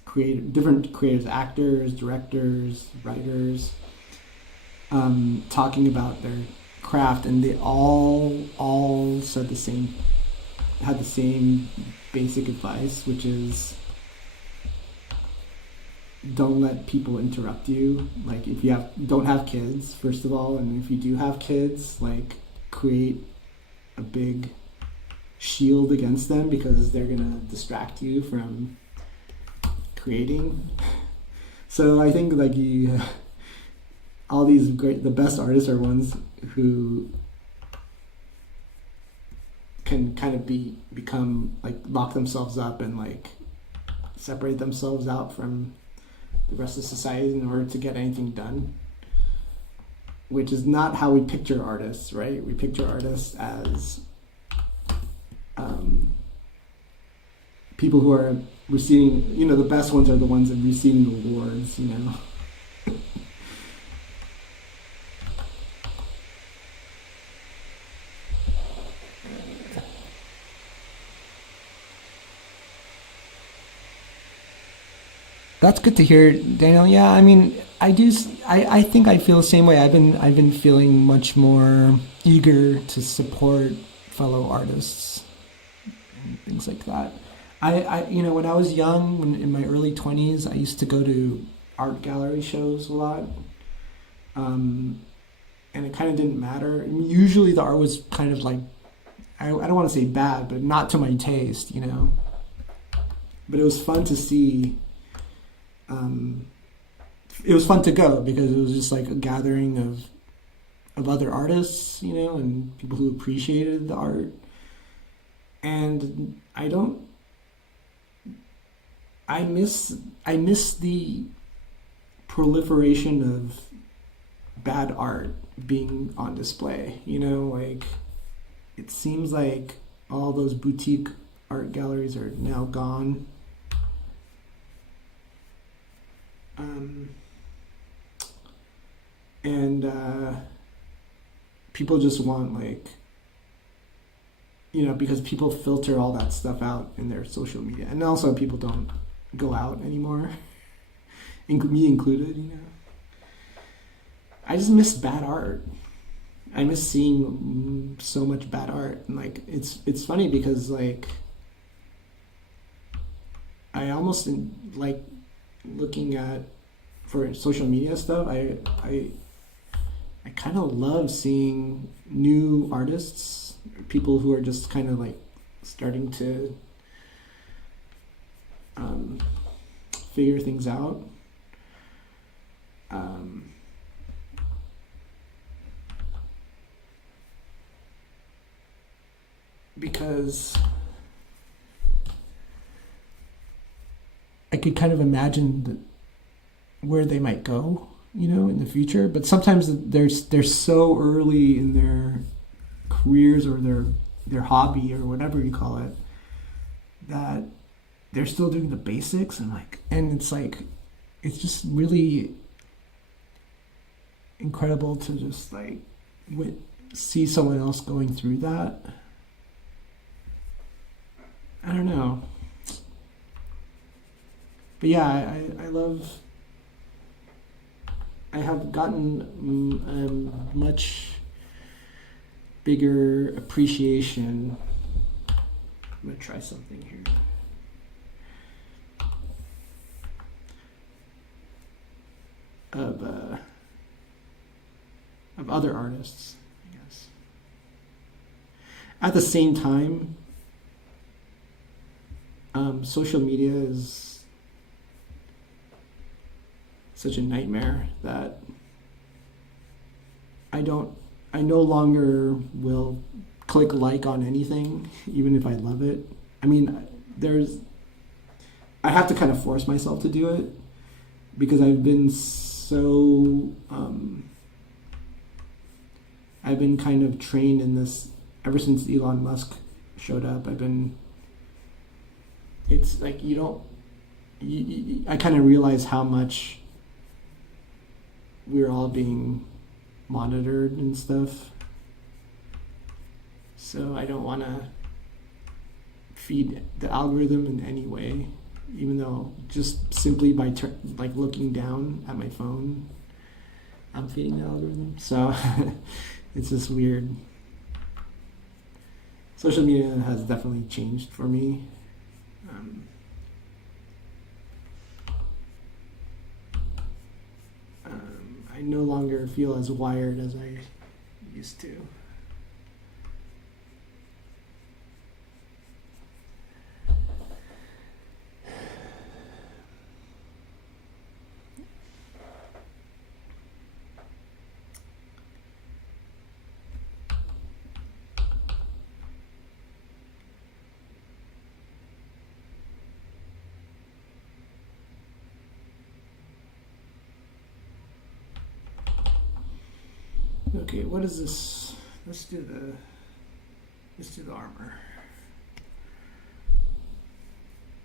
different creators, actors, directors, writers, talking about their craft, and they all said had the same basic advice, which is don't let people interrupt you. Like if you don't have kids, first of all, and if you do have kids, like create a big shield against them, because they're gonna distract you from creating. So I think like all these the best artists are ones who can kind of become like lock themselves up and like separate themselves out from the rest of society in order to get anything done, which is not how we picture artists, right? We picture artists as people who are receiving, the best ones are the ones that are receiving awards. That's good to hear, Daniel. Yeah, I mean, I do. I think I feel the same way. I've been feeling much more eager to support fellow artists and things like that. When I was young, in my early 20s, I used to go to art gallery shows a lot, and it kind of didn't matter. I mean, usually the art was kind of like, I don't want to say bad, but not to my taste. But it was fun to see. It was fun to go because it was just like a gathering of other artists, and people who appreciated the art. And I miss the proliferation of bad art being on display. Like it seems like all those boutique art galleries are now gone. um, and people just want like, because people filter all that stuff out in their social media, and also people don't go out anymore, me included. I just miss bad art. I miss seeing so much bad art, and like it's funny because like I almost like looking at for social media stuff. I kind of love seeing new artists, people who are just kind of like starting to figure things out. Because I could kind of imagine where they might go, in the future. But sometimes they're so early in their careers or their hobby or whatever you call it, that they're still doing the basics, and it's like it's just really incredible to just like see someone else going through that. I don't know. But yeah, I love. I have gotten a much bigger appreciation. I'm gonna try something here. Of other artists, I guess. At the same time, social media is such a nightmare that I no longer will click like on anything, even if I love it. I mean, I have to kind of force myself to do it because I've been I've been kind of trained in this ever since Elon Musk showed up. It's like I kind of realize how much we're all being monitored and stuff. So I don't want to feed the algorithm in any way, even though just simply by like looking down at my phone, I'm feeding the algorithm. So it's just weird. Social media has definitely changed for me. I no longer feel as wired as I used to. Okay, what is this? Let's do the armor.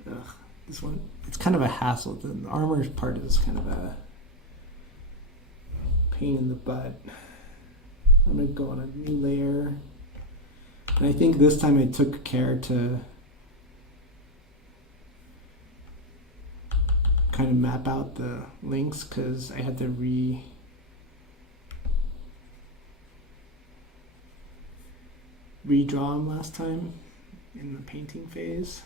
Ugh, this one, it's kind of a hassle. The armor part is kind of a pain in the butt. I'm gonna go on a new layer. And I think this time I took care to kind of map out the links because I had to redraw them last time in the painting phase.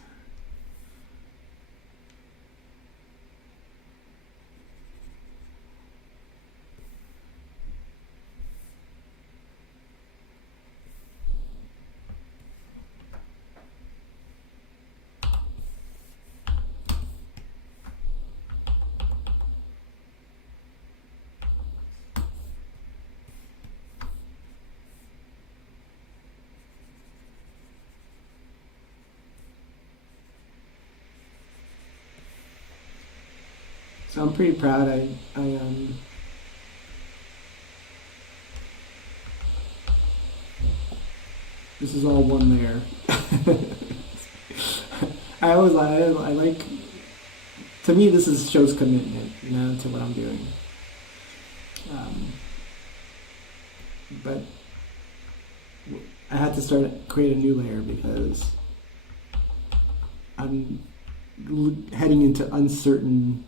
So I'm pretty proud. This is all one layer. I like to to me, this is shows commitment, to what I'm doing. Um, but I had to create a new layer because I'm heading into uncertain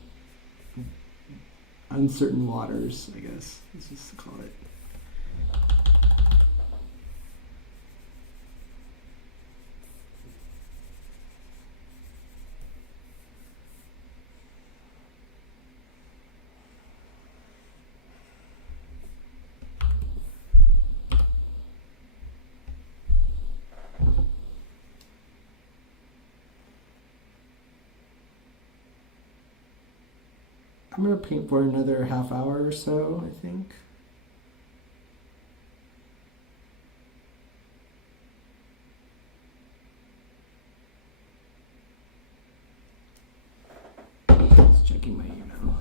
waters, I guess. Let's just call it. I'm gonna paint for another half hour or so, I think. Just checking my email.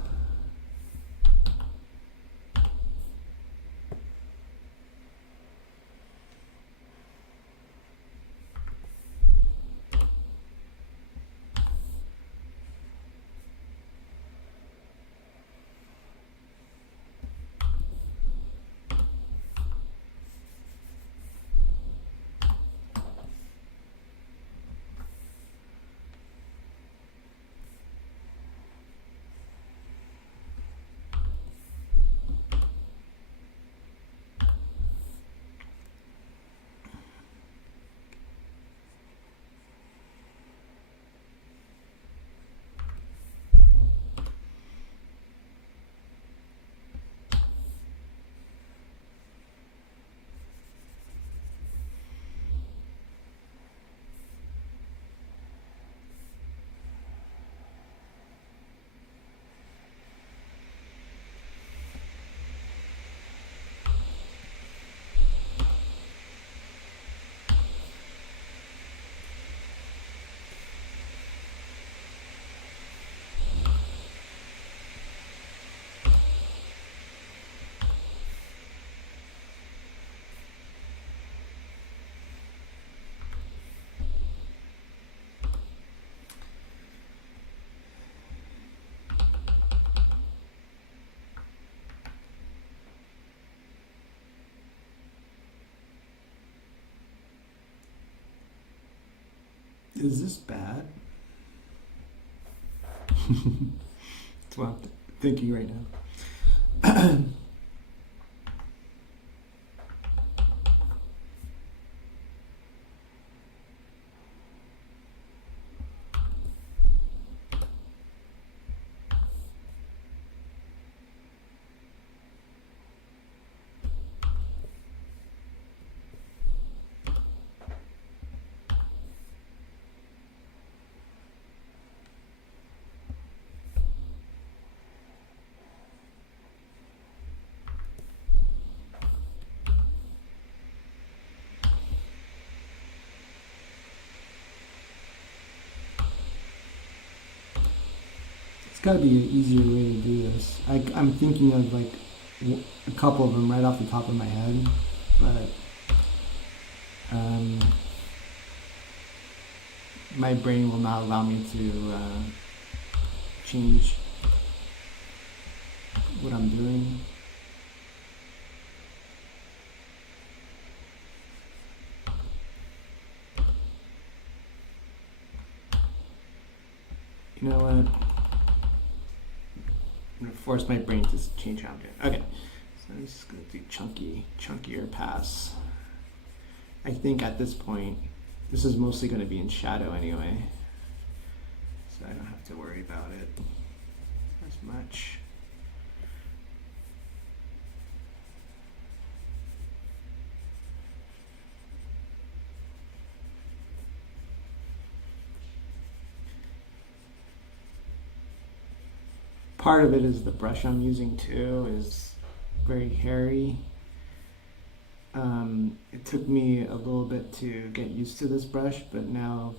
Is this bad? That's what I'm thinking right now. It's got to be an easier way to do this. I'm thinking of like a couple of them right off the top of my head, but my brain will not allow me to change what I'm doing. You know what? I'm gonna force my brain to change how I'm doing. Okay, so I'm just gonna do chunkier pass. I think at this point, this is mostly gonna be in shadow anyway, so I don't have to worry about it as much. Part of it is the brush I'm using too is very hairy. It took me a little bit to get used to this brush, but now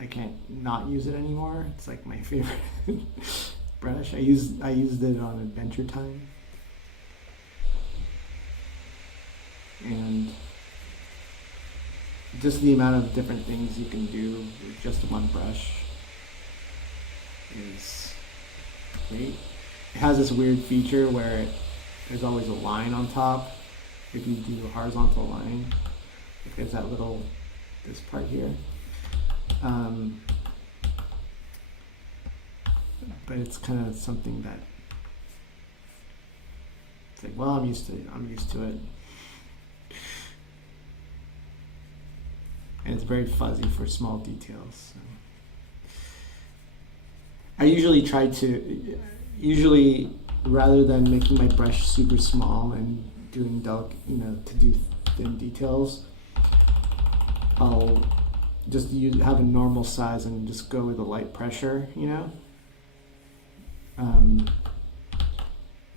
I can't not use it anymore. It's like my favorite brush. I used it on Adventure Time, and just the amount of different things you can do with just one brush is Okay. It has this weird feature where there's always a line on top. If you do a horizontal line, there's that little, this part here. But it's kind of something that it's like, well, I'm used to it. And it's very fuzzy for small details. So. I usually rather than making my brush super small and doing to do thin details, I'll just have a normal size and just go with a light pressure,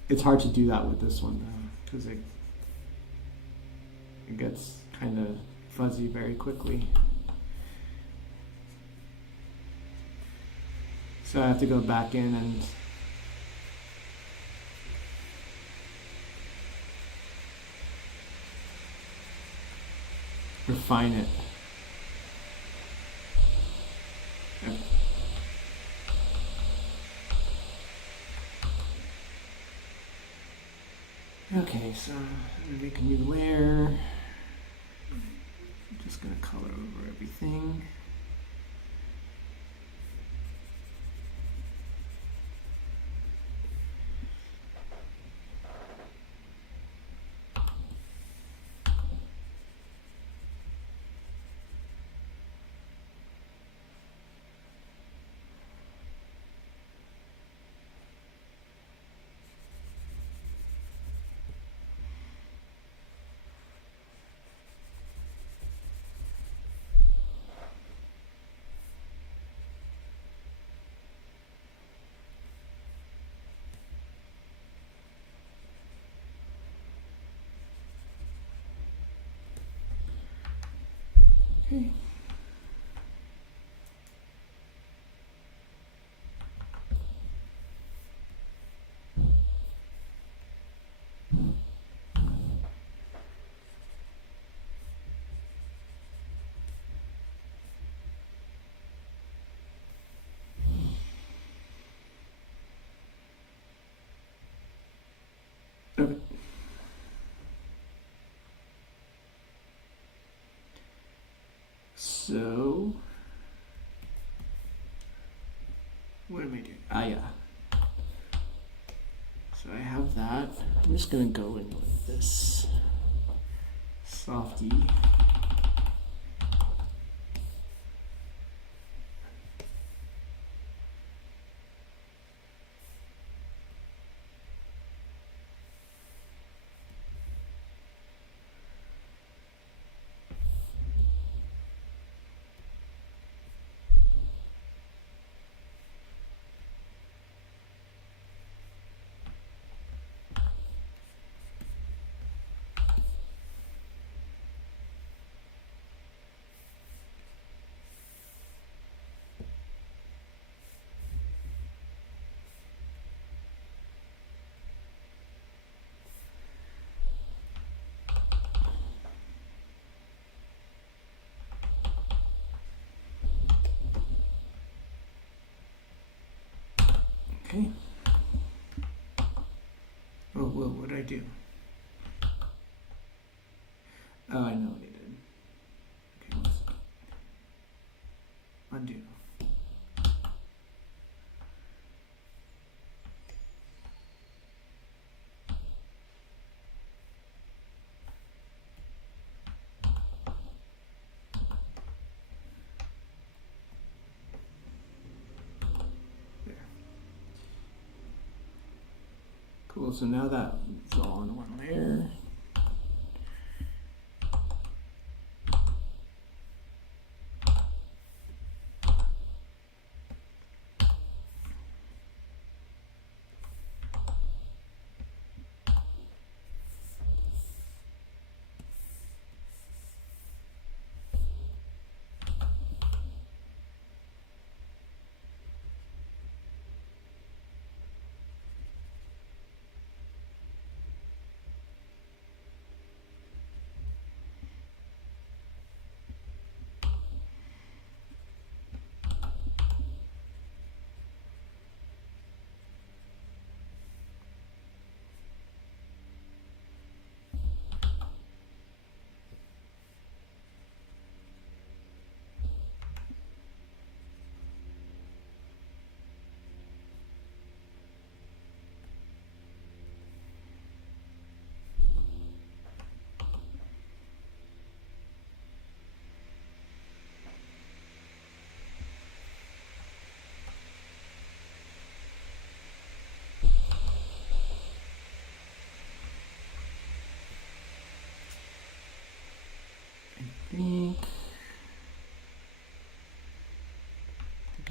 It's hard to do that with this one though, because it gets kind of fuzzy very quickly. So I have to go back in and refine it. Okay, so I'm gonna make a new layer. I'm just gonna color over everything. Okay. Okay. So, what am I doing? Yeah. So I have that. I'm just gonna go in with this softy. Okay. Oh, well, what did I do? Oh, I know what I did. Okay, let's undo. There. Cool, so now that's all in one layer.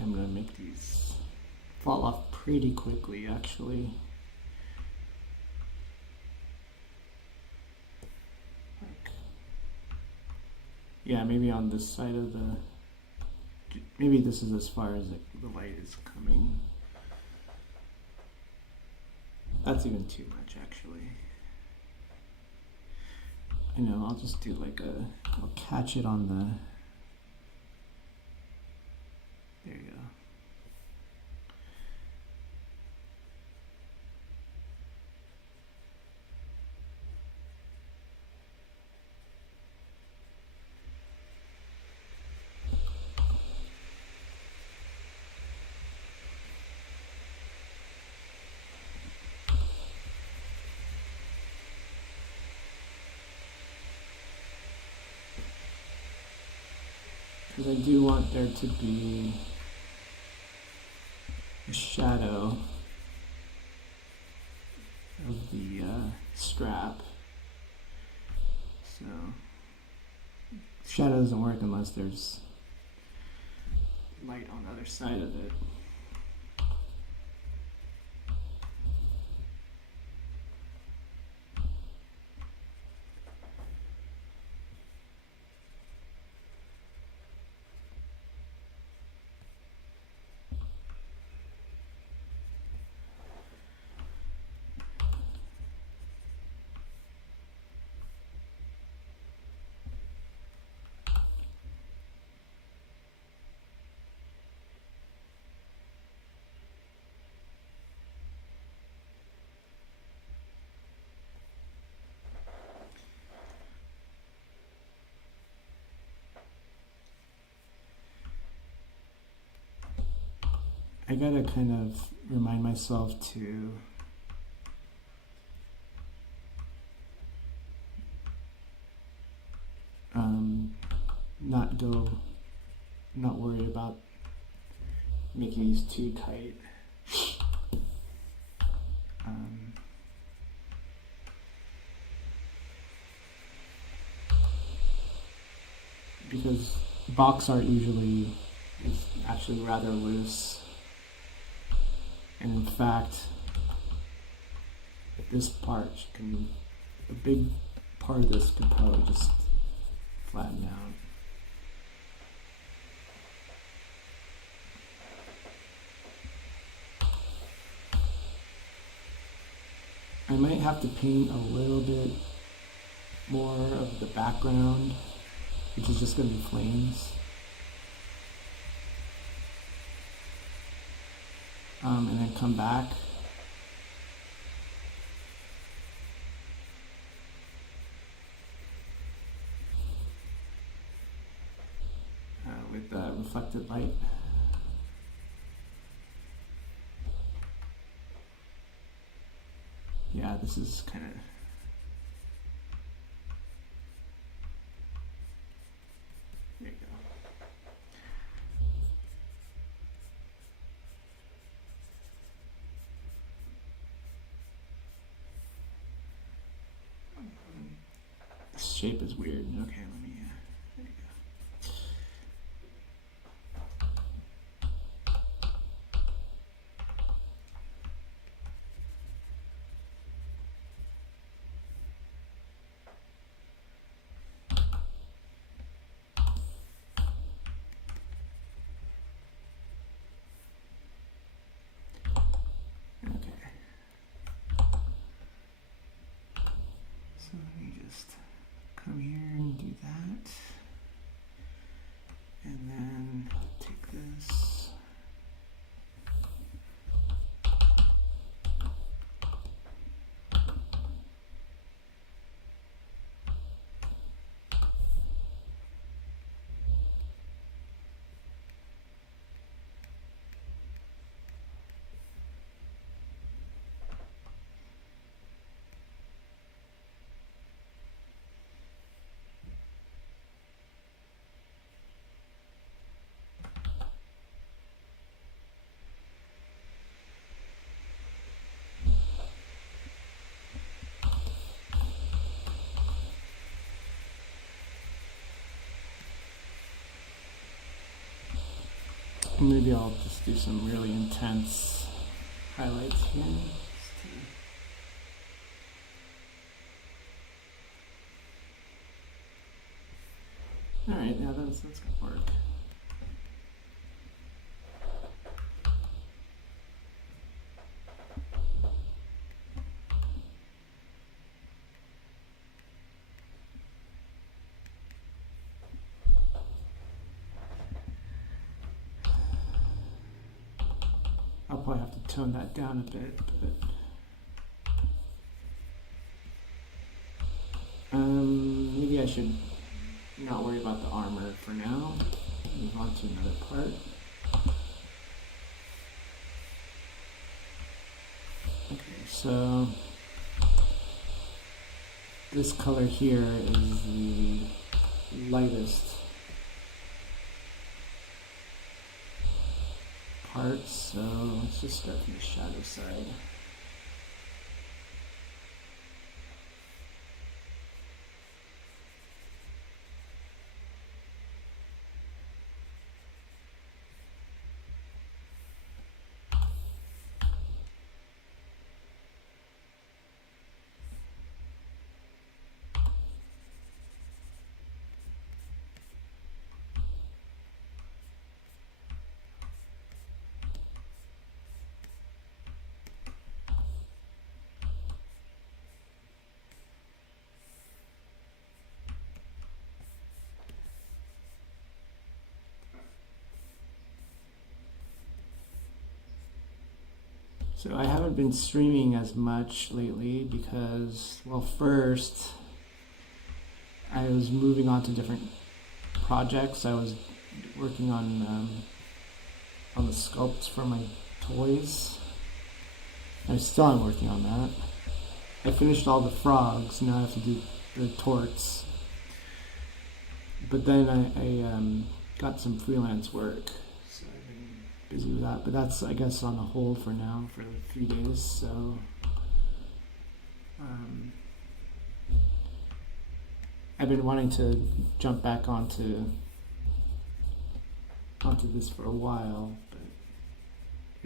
I'm gonna make these fall off pretty quickly, actually. Yeah, maybe on this side of the, maybe this is as far as the light is coming. That's even too much, actually. I know, I'll just do like I'll catch it on the, there you go. Because I do want there to be a shadow of the strap. So shadow doesn't work unless there's light on the other side of it. I gotta kind of remind myself to not worry about making these too tight. Because box art usually is actually rather loose. And in fact, this part can, a big part of this could probably just flatten out. I might have to paint a little bit more of the background, which is just going to be flames. And then come back. With reflected light. Yeah, this is kind of, there you go. This shape is weird. Okay, let me, there you go. So let me just come here and do that. And then take this. Maybe I'll just do some really intense highlights here. Alright, now that's gonna work. I'll probably have to tone that down a bit, but maybe I should not worry about the armor for now. Move on to another part. Okay, so this color here is the lightest part, so let's just start from the shadow side. So I haven't been streaming as much lately because, well, first I was moving on to different projects. I was working on the sculpts for my toys. I still am working on that. I finished all the frogs. Now I have to do the torts. But then I got some freelance work. Busy with that, but that's, I guess, on the hold for now for 3 days. So I've been wanting to jump back onto this for a while, but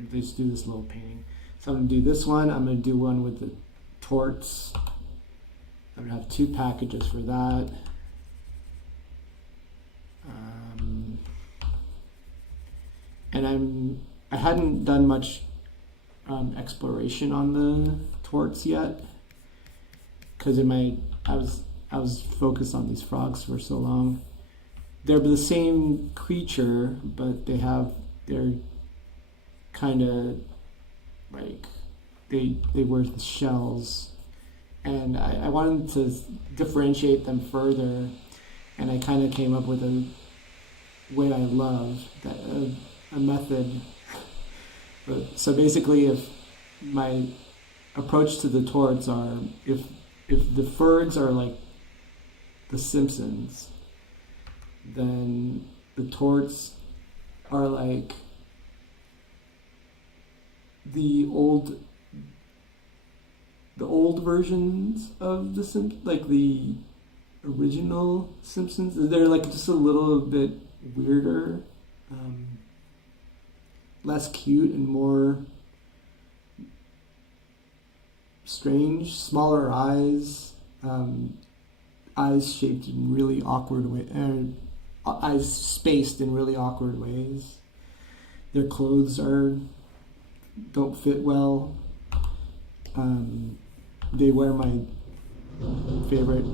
at least do this little painting. So I'm gonna do this one. I'm gonna do one with the torts. I'm gonna have 2 packages for that. And I hadn't done much exploration on the torts yet, because I was focused on these frogs for so long. They're the same creature, but they're kind of like they wear the shells, and I wanted to differentiate them further, and I kind of came up with a way I love that. A method. So basically, if my approach to the torts are, if the Fergs are like the Simpsons, then the torts are like the old versions of like the original Simpsons. They're like just a little bit weirder. Less cute and more strange, smaller eyes, eyes shaped in really awkward ways, eyes spaced in really awkward ways. Their clothes don't fit well. They wear my favorite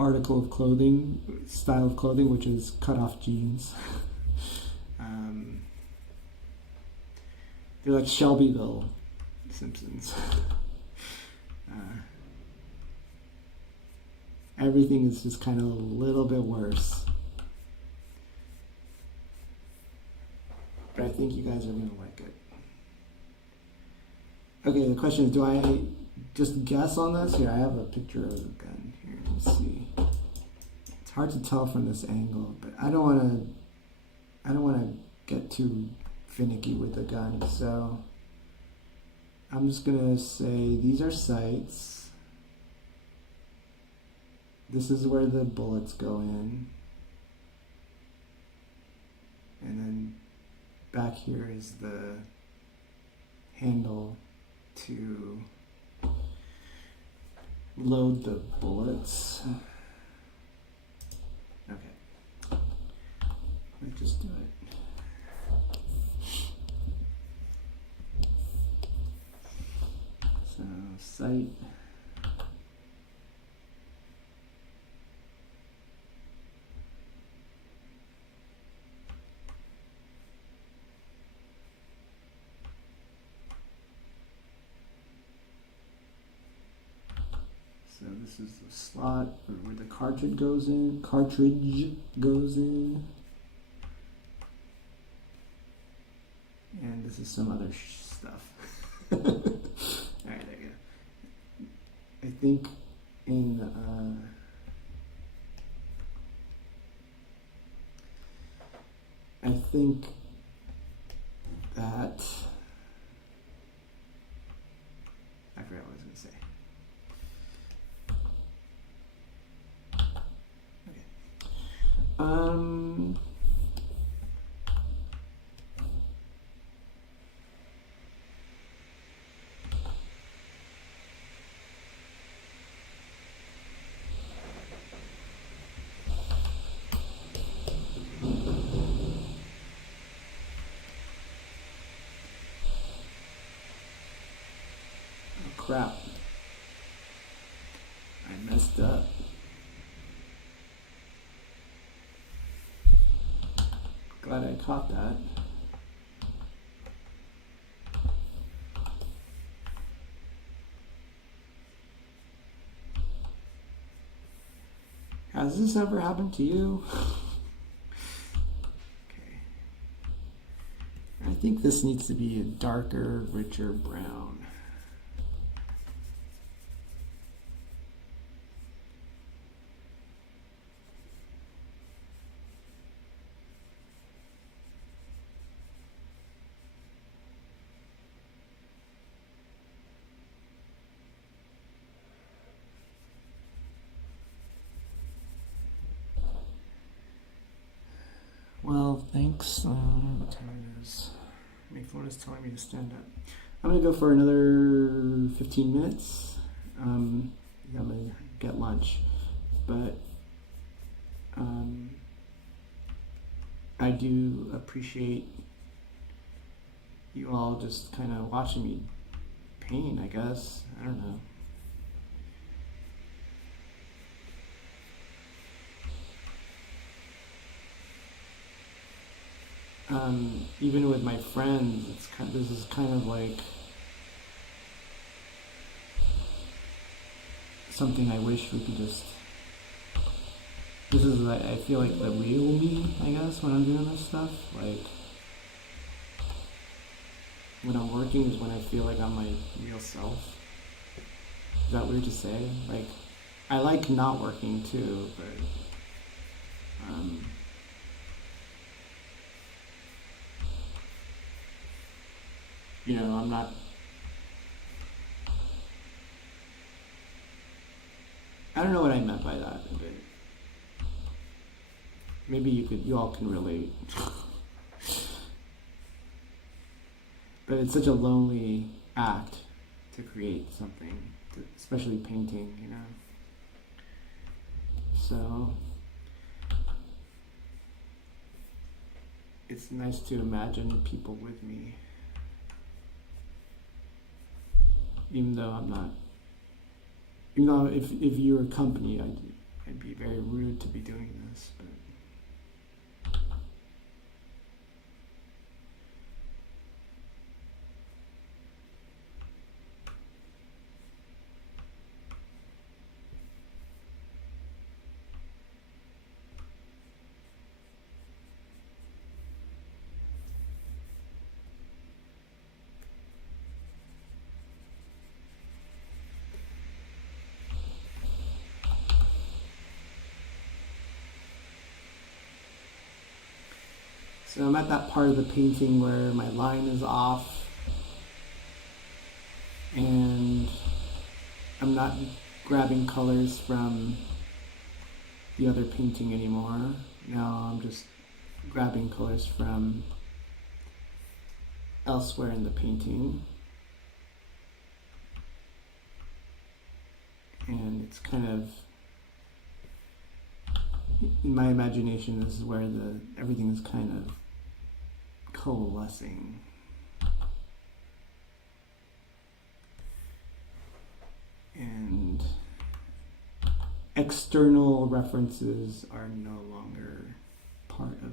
article of clothing, style of clothing, which is cut-off jeans. They're like Shelbyville Simpsons. Everything is just kind of a little bit worse. But I think you guys are going to like it. Okay, the question is, do I just guess on this? Here, I have a picture of the gun. Here, let's see. It's hard to tell from this angle, but I don't want to get too finicky with the gun, so I'm just gonna say these are sights. This is where the bullets go in, and then back here is the handle to load the bullets. Okay, let's just do it. So sight. So this is the slot where the cartridge goes in. And this is some other stuff. Alright, there you go. I think in I think that I forgot what I was going to say. Oh crap. I messed up. Glad I caught that. Has this ever happened to you? Okay. I think this needs to be a darker, richer brown. Well, thanks. What time it is? My phone is telling me to stand up. I'm going to go for another 15 minutes. I'm going to get lunch. But I do appreciate you all just kind of watching me paint, I guess. I don't know. Even with my friends, this is kind of like something I wish we could just. This is like, I feel like the real me, I guess, when I'm doing this stuff. Like when I'm working is when I feel like I'm my real self. Is that weird to say? Like I like not working too, but you know, I'm not. I don't know what I meant by that, but maybe you all can relate. But it's such a lonely act to create something, especially painting, you know. So it's nice to imagine people with me. Even though I'm not, even though if you were company, I'd be very rude to be doing this, but. So I'm at that part of the painting where my line is off and I'm not grabbing colors from the other painting anymore. Now I'm just grabbing colors from elsewhere in the painting. And it's kind of, in my imagination, this is where everything is kind of coalescing. And external references are no longer part of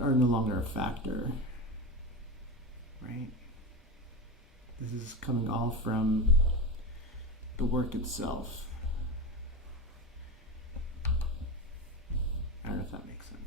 are no longer a factor, right? This is coming all from the work itself. I don't know if that makes sense.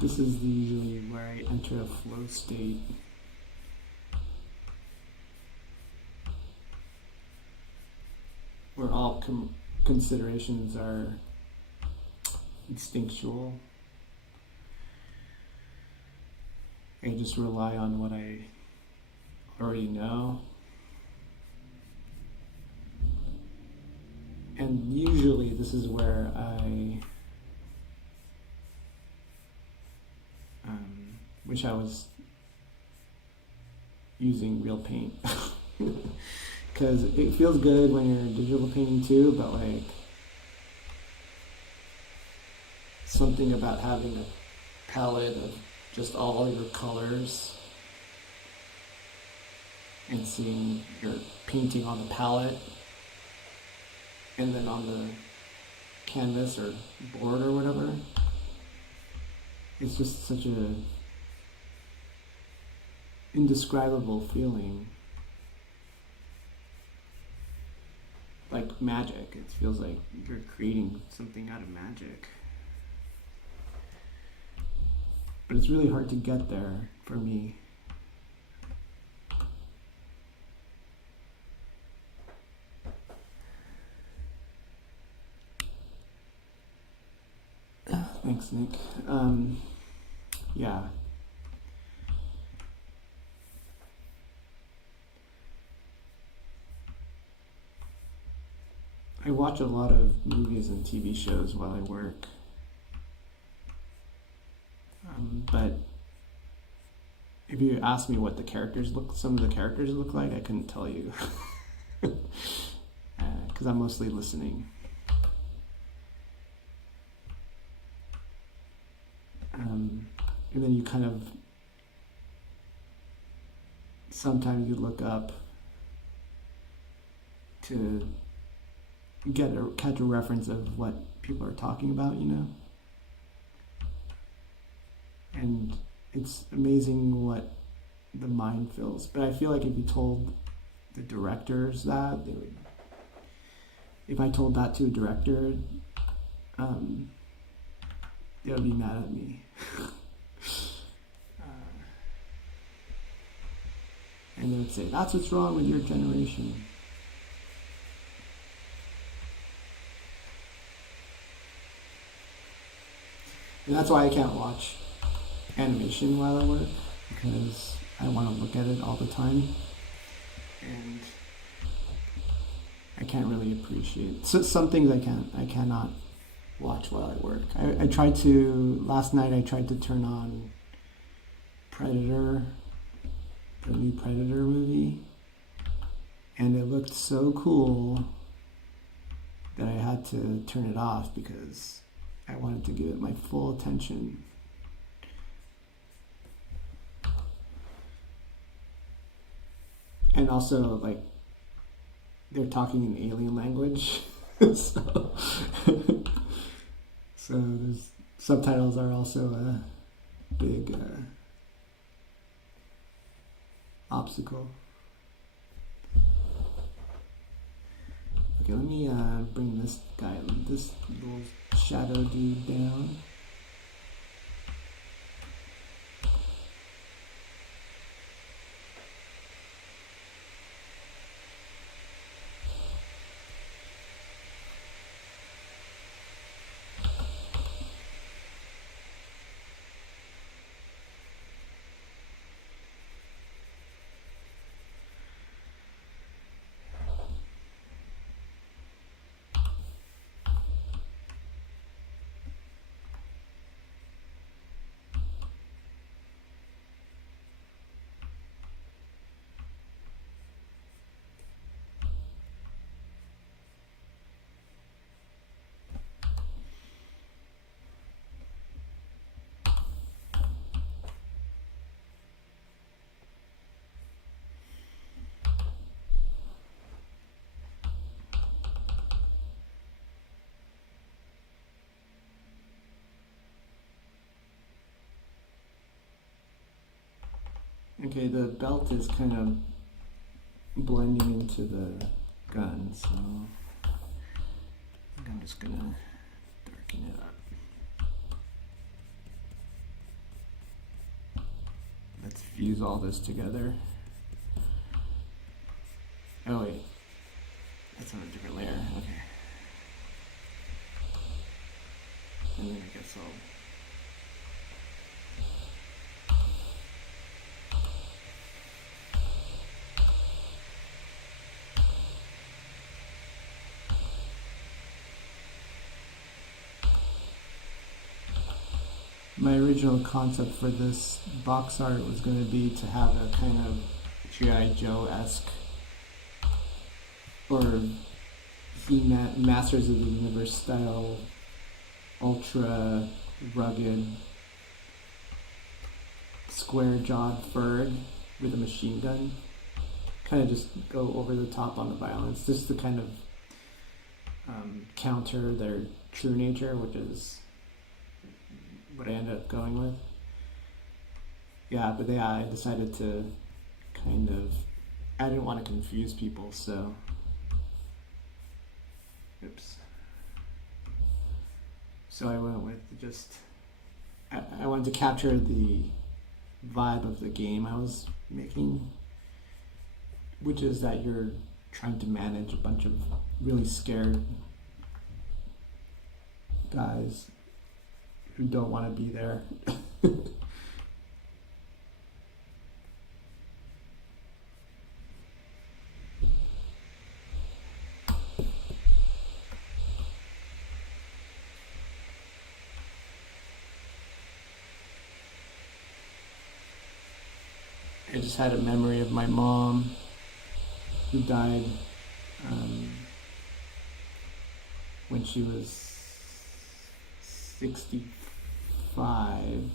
This is usually where I enter a flow state. Where all considerations are instinctual. I just rely on what I already know. And usually this is where I wish I was using real paint. Because it feels good when you're digital painting too, but like something about having a palette of just all your colors and seeing your painting on the palette and then on the canvas or board or whatever. It's just such a indescribable feeling. Like magic. It feels like you're creating something out of magic. But it's really hard to get there for me. Thanks, Nick. Yeah. I watch a lot of movies and TV shows while I work. But if you ask me what some of the characters look like, I couldn't tell you. Because I'm mostly listening. And then you kind of, sometimes you look up to catch a reference of what people are talking about, you know? And it's amazing what the mind feels. But I feel like if you told the directors that, if I told that to a director, they would be mad at me. And they would say, that's what's wrong with your generation. And that's why I can't watch animation while I work, because I want to look at it all the time. And I can't really appreciate. So some things I cannot watch while I work. Last night I tried to turn on Predator, the new Predator movie, and it looked so cool that I had to turn it off because I wanted to give it my full attention. And also, like, they're talking in alien language, so there's subtitles are also a big obstacle. Okay, let me bring this little shadow dude down. Okay, the belt is kind of blending into the gun, so I think I'm just gonna darken it up. Let's fuse all this together. Oh wait, that's on a different layer, okay. And then I guess I'll my original concept for this box art was going to be to have a kind of G.I. Joe-esque or Masters of the Universe style, ultra rugged, square-jawed Ferg with a machine gun. Kind of just go over the top on the violence, just to kind of counter their true nature, which is what I ended up going with. Yeah, but I decided to kind of, I didn't want to confuse people, so, oops. So I went with just, I wanted to capture the vibe of the game I was making, which is that you're trying to manage a bunch of really scared guys who don't want to be there. I just had a memory of my mom who died when she was 65,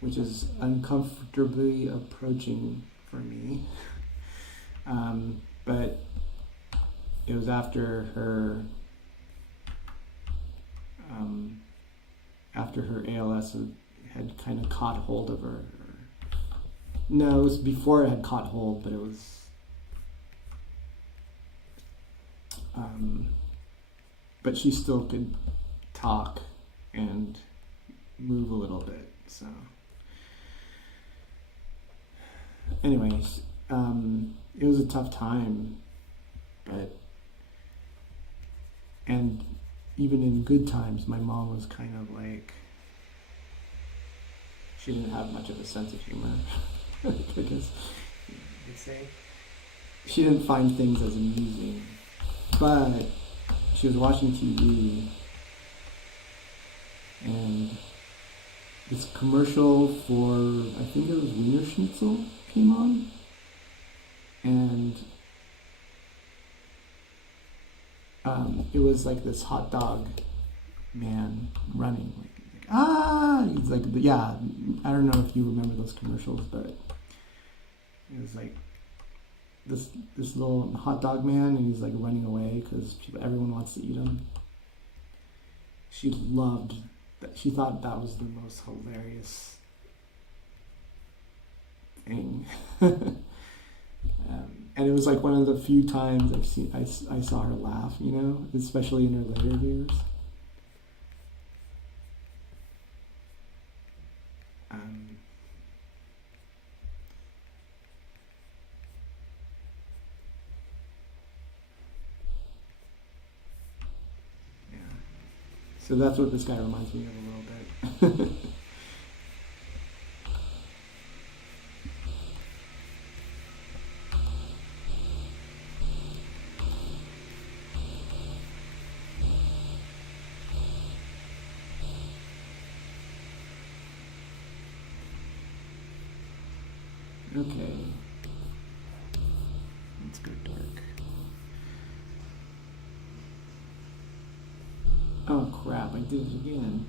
which is uncomfortably approaching for me. But it was after her ALS had kind of caught hold of her. No, it was before it had caught hold, but it was but she still could talk and move a little bit, so anyways, it was a tough time, but and even in good times my mom was kind of like, she didn't have much of a sense of humor. I guess you could say she didn't find things as amusing, but she was watching TV and this commercial for, I think it was Wiener Schnitzel, came on, and it was like this hot dog man running, like he's like, yeah, I don't know if you remember those commercials, but it was like this little hot dog man, and he's like running away because everyone wants to eat him. She loved that. She thought that was the most hilarious thing. And it was like one of the few times I saw her laugh, you know, especially in her later years. So that's what this guy reminds me of a little bit. Okay. Let's go dark. Oh crap, I did it again.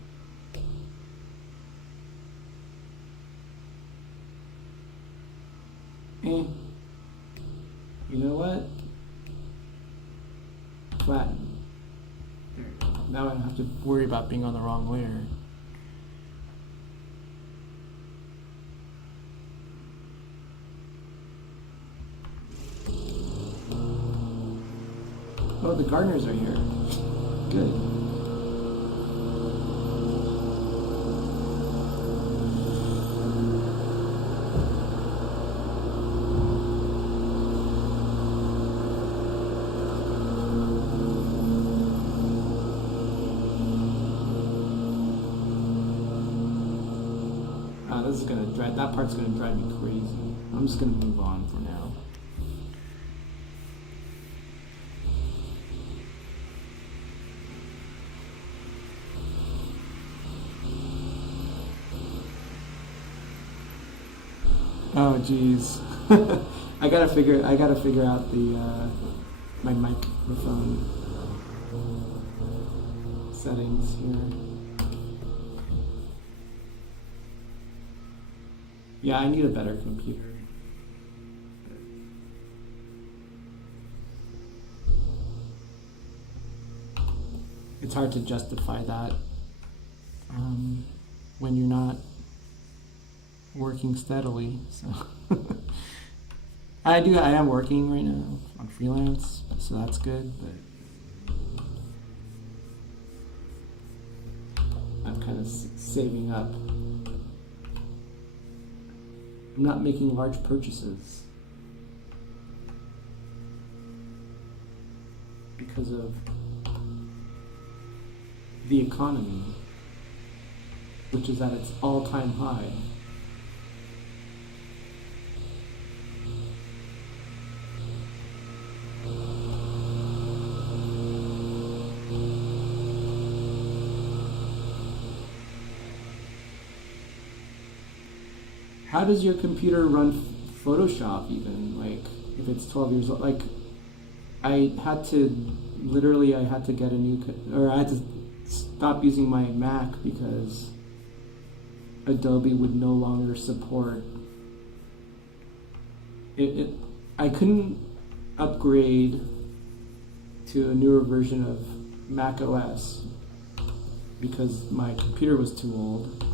You know what? Flatten. There we go. Now I don't have to worry about being on the wrong layer. Oh, the gardeners are here. Good. This is gonna drive. That part's gonna drive me crazy. I'm just gonna move on for now. Oh geez, I gotta figure out the my microphone settings here. Yeah, I need a better computer. It's hard to justify that when you're not working steadily. So I am working right now on freelance, so that's good. But I'm kind of saving up. I'm not making large purchases because of the economy, which is at its all-time high. How does your computer run Photoshop even? Like, if it's 12 years old? Like, I had to get a new, or I had to stop using my Mac because Adobe would no longer support it. I couldn't upgrade to a newer version of Mac OS because my computer was too old.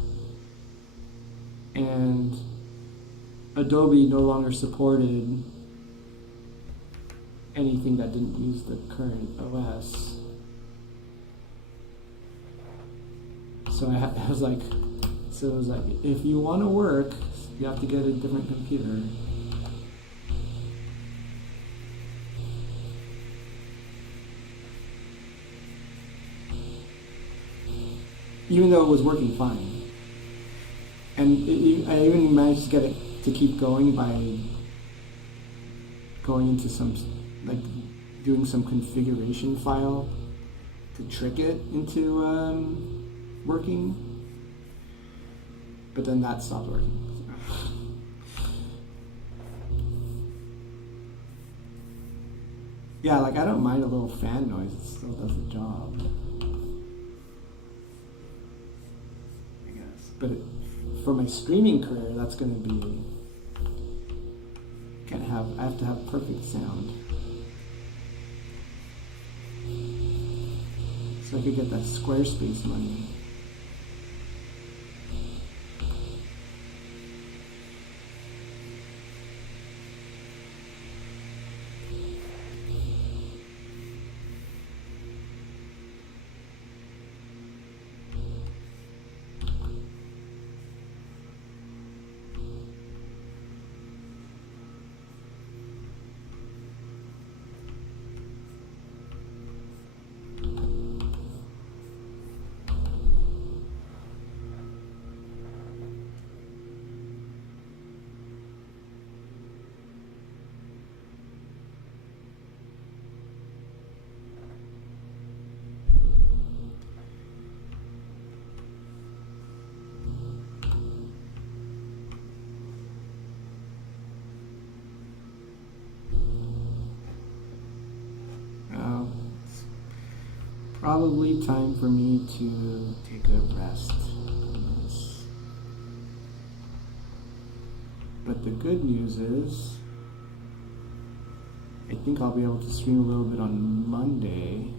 And Adobe no longer supported anything that didn't use the current OS. So it was like, if you want to work, you have to get a different computer. Even though it was working fine. And I even managed to get it to keep going by going into doing some configuration file to trick it into working. But then that stopped working. Yeah, I don't mind a little fan noise, it still does the job. I guess. But for my streaming career, that's going to be, I have to have perfect sound. So I could get that Squarespace money. Probably time for me to take a rest. But the good news is, I think I'll be able to stream a little bit on Monday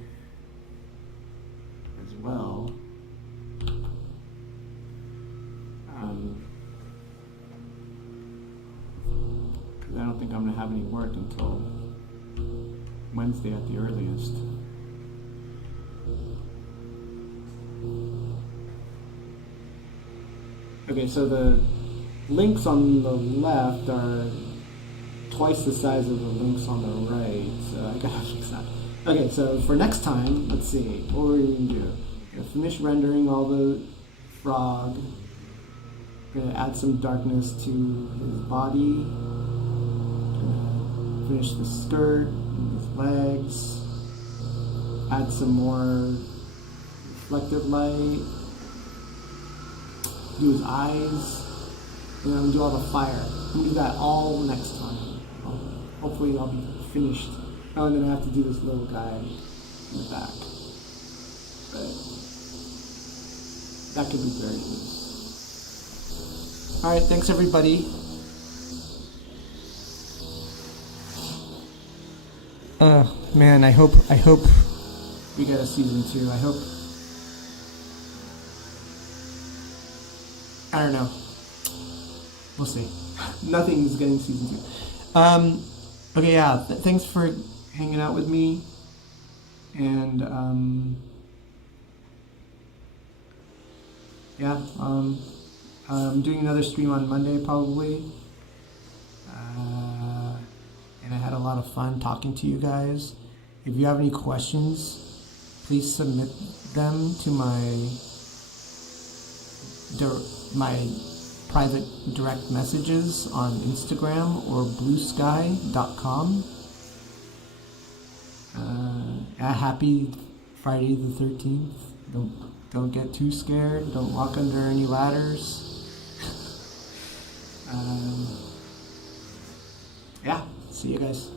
as well. Because I don't think I'm going to have any work until Wednesday at the earliest. Okay, so the links on the left are twice the size of the links on the right, so I gotta fix that. Okay, so for next time, let's see, what we're gonna do. We're gonna finish rendering all the frog. We're gonna add some darkness to his body. Gonna finish the skirt and his legs. Add some more reflective light. Do his eyes. And I'm gonna do all the fire. I'm gonna do that all next time. Hopefully I'll be finished. Oh, and then I have to do this little guy in the back. But that could be very good. Alright, thanks everybody. Man, I hope we get a season 2. I hope. I don't know. We'll see. Nothing's getting season 2. Okay, yeah. Thanks for hanging out with me. And yeah. I'm doing another stream on Monday probably. And I had a lot of fun talking to you guys. If you have any questions, please submit them to my private direct messages on Instagram or bluesky.com. Happy Friday the 13th. Don't get too scared. Don't walk under any ladders. Yeah, see you guys.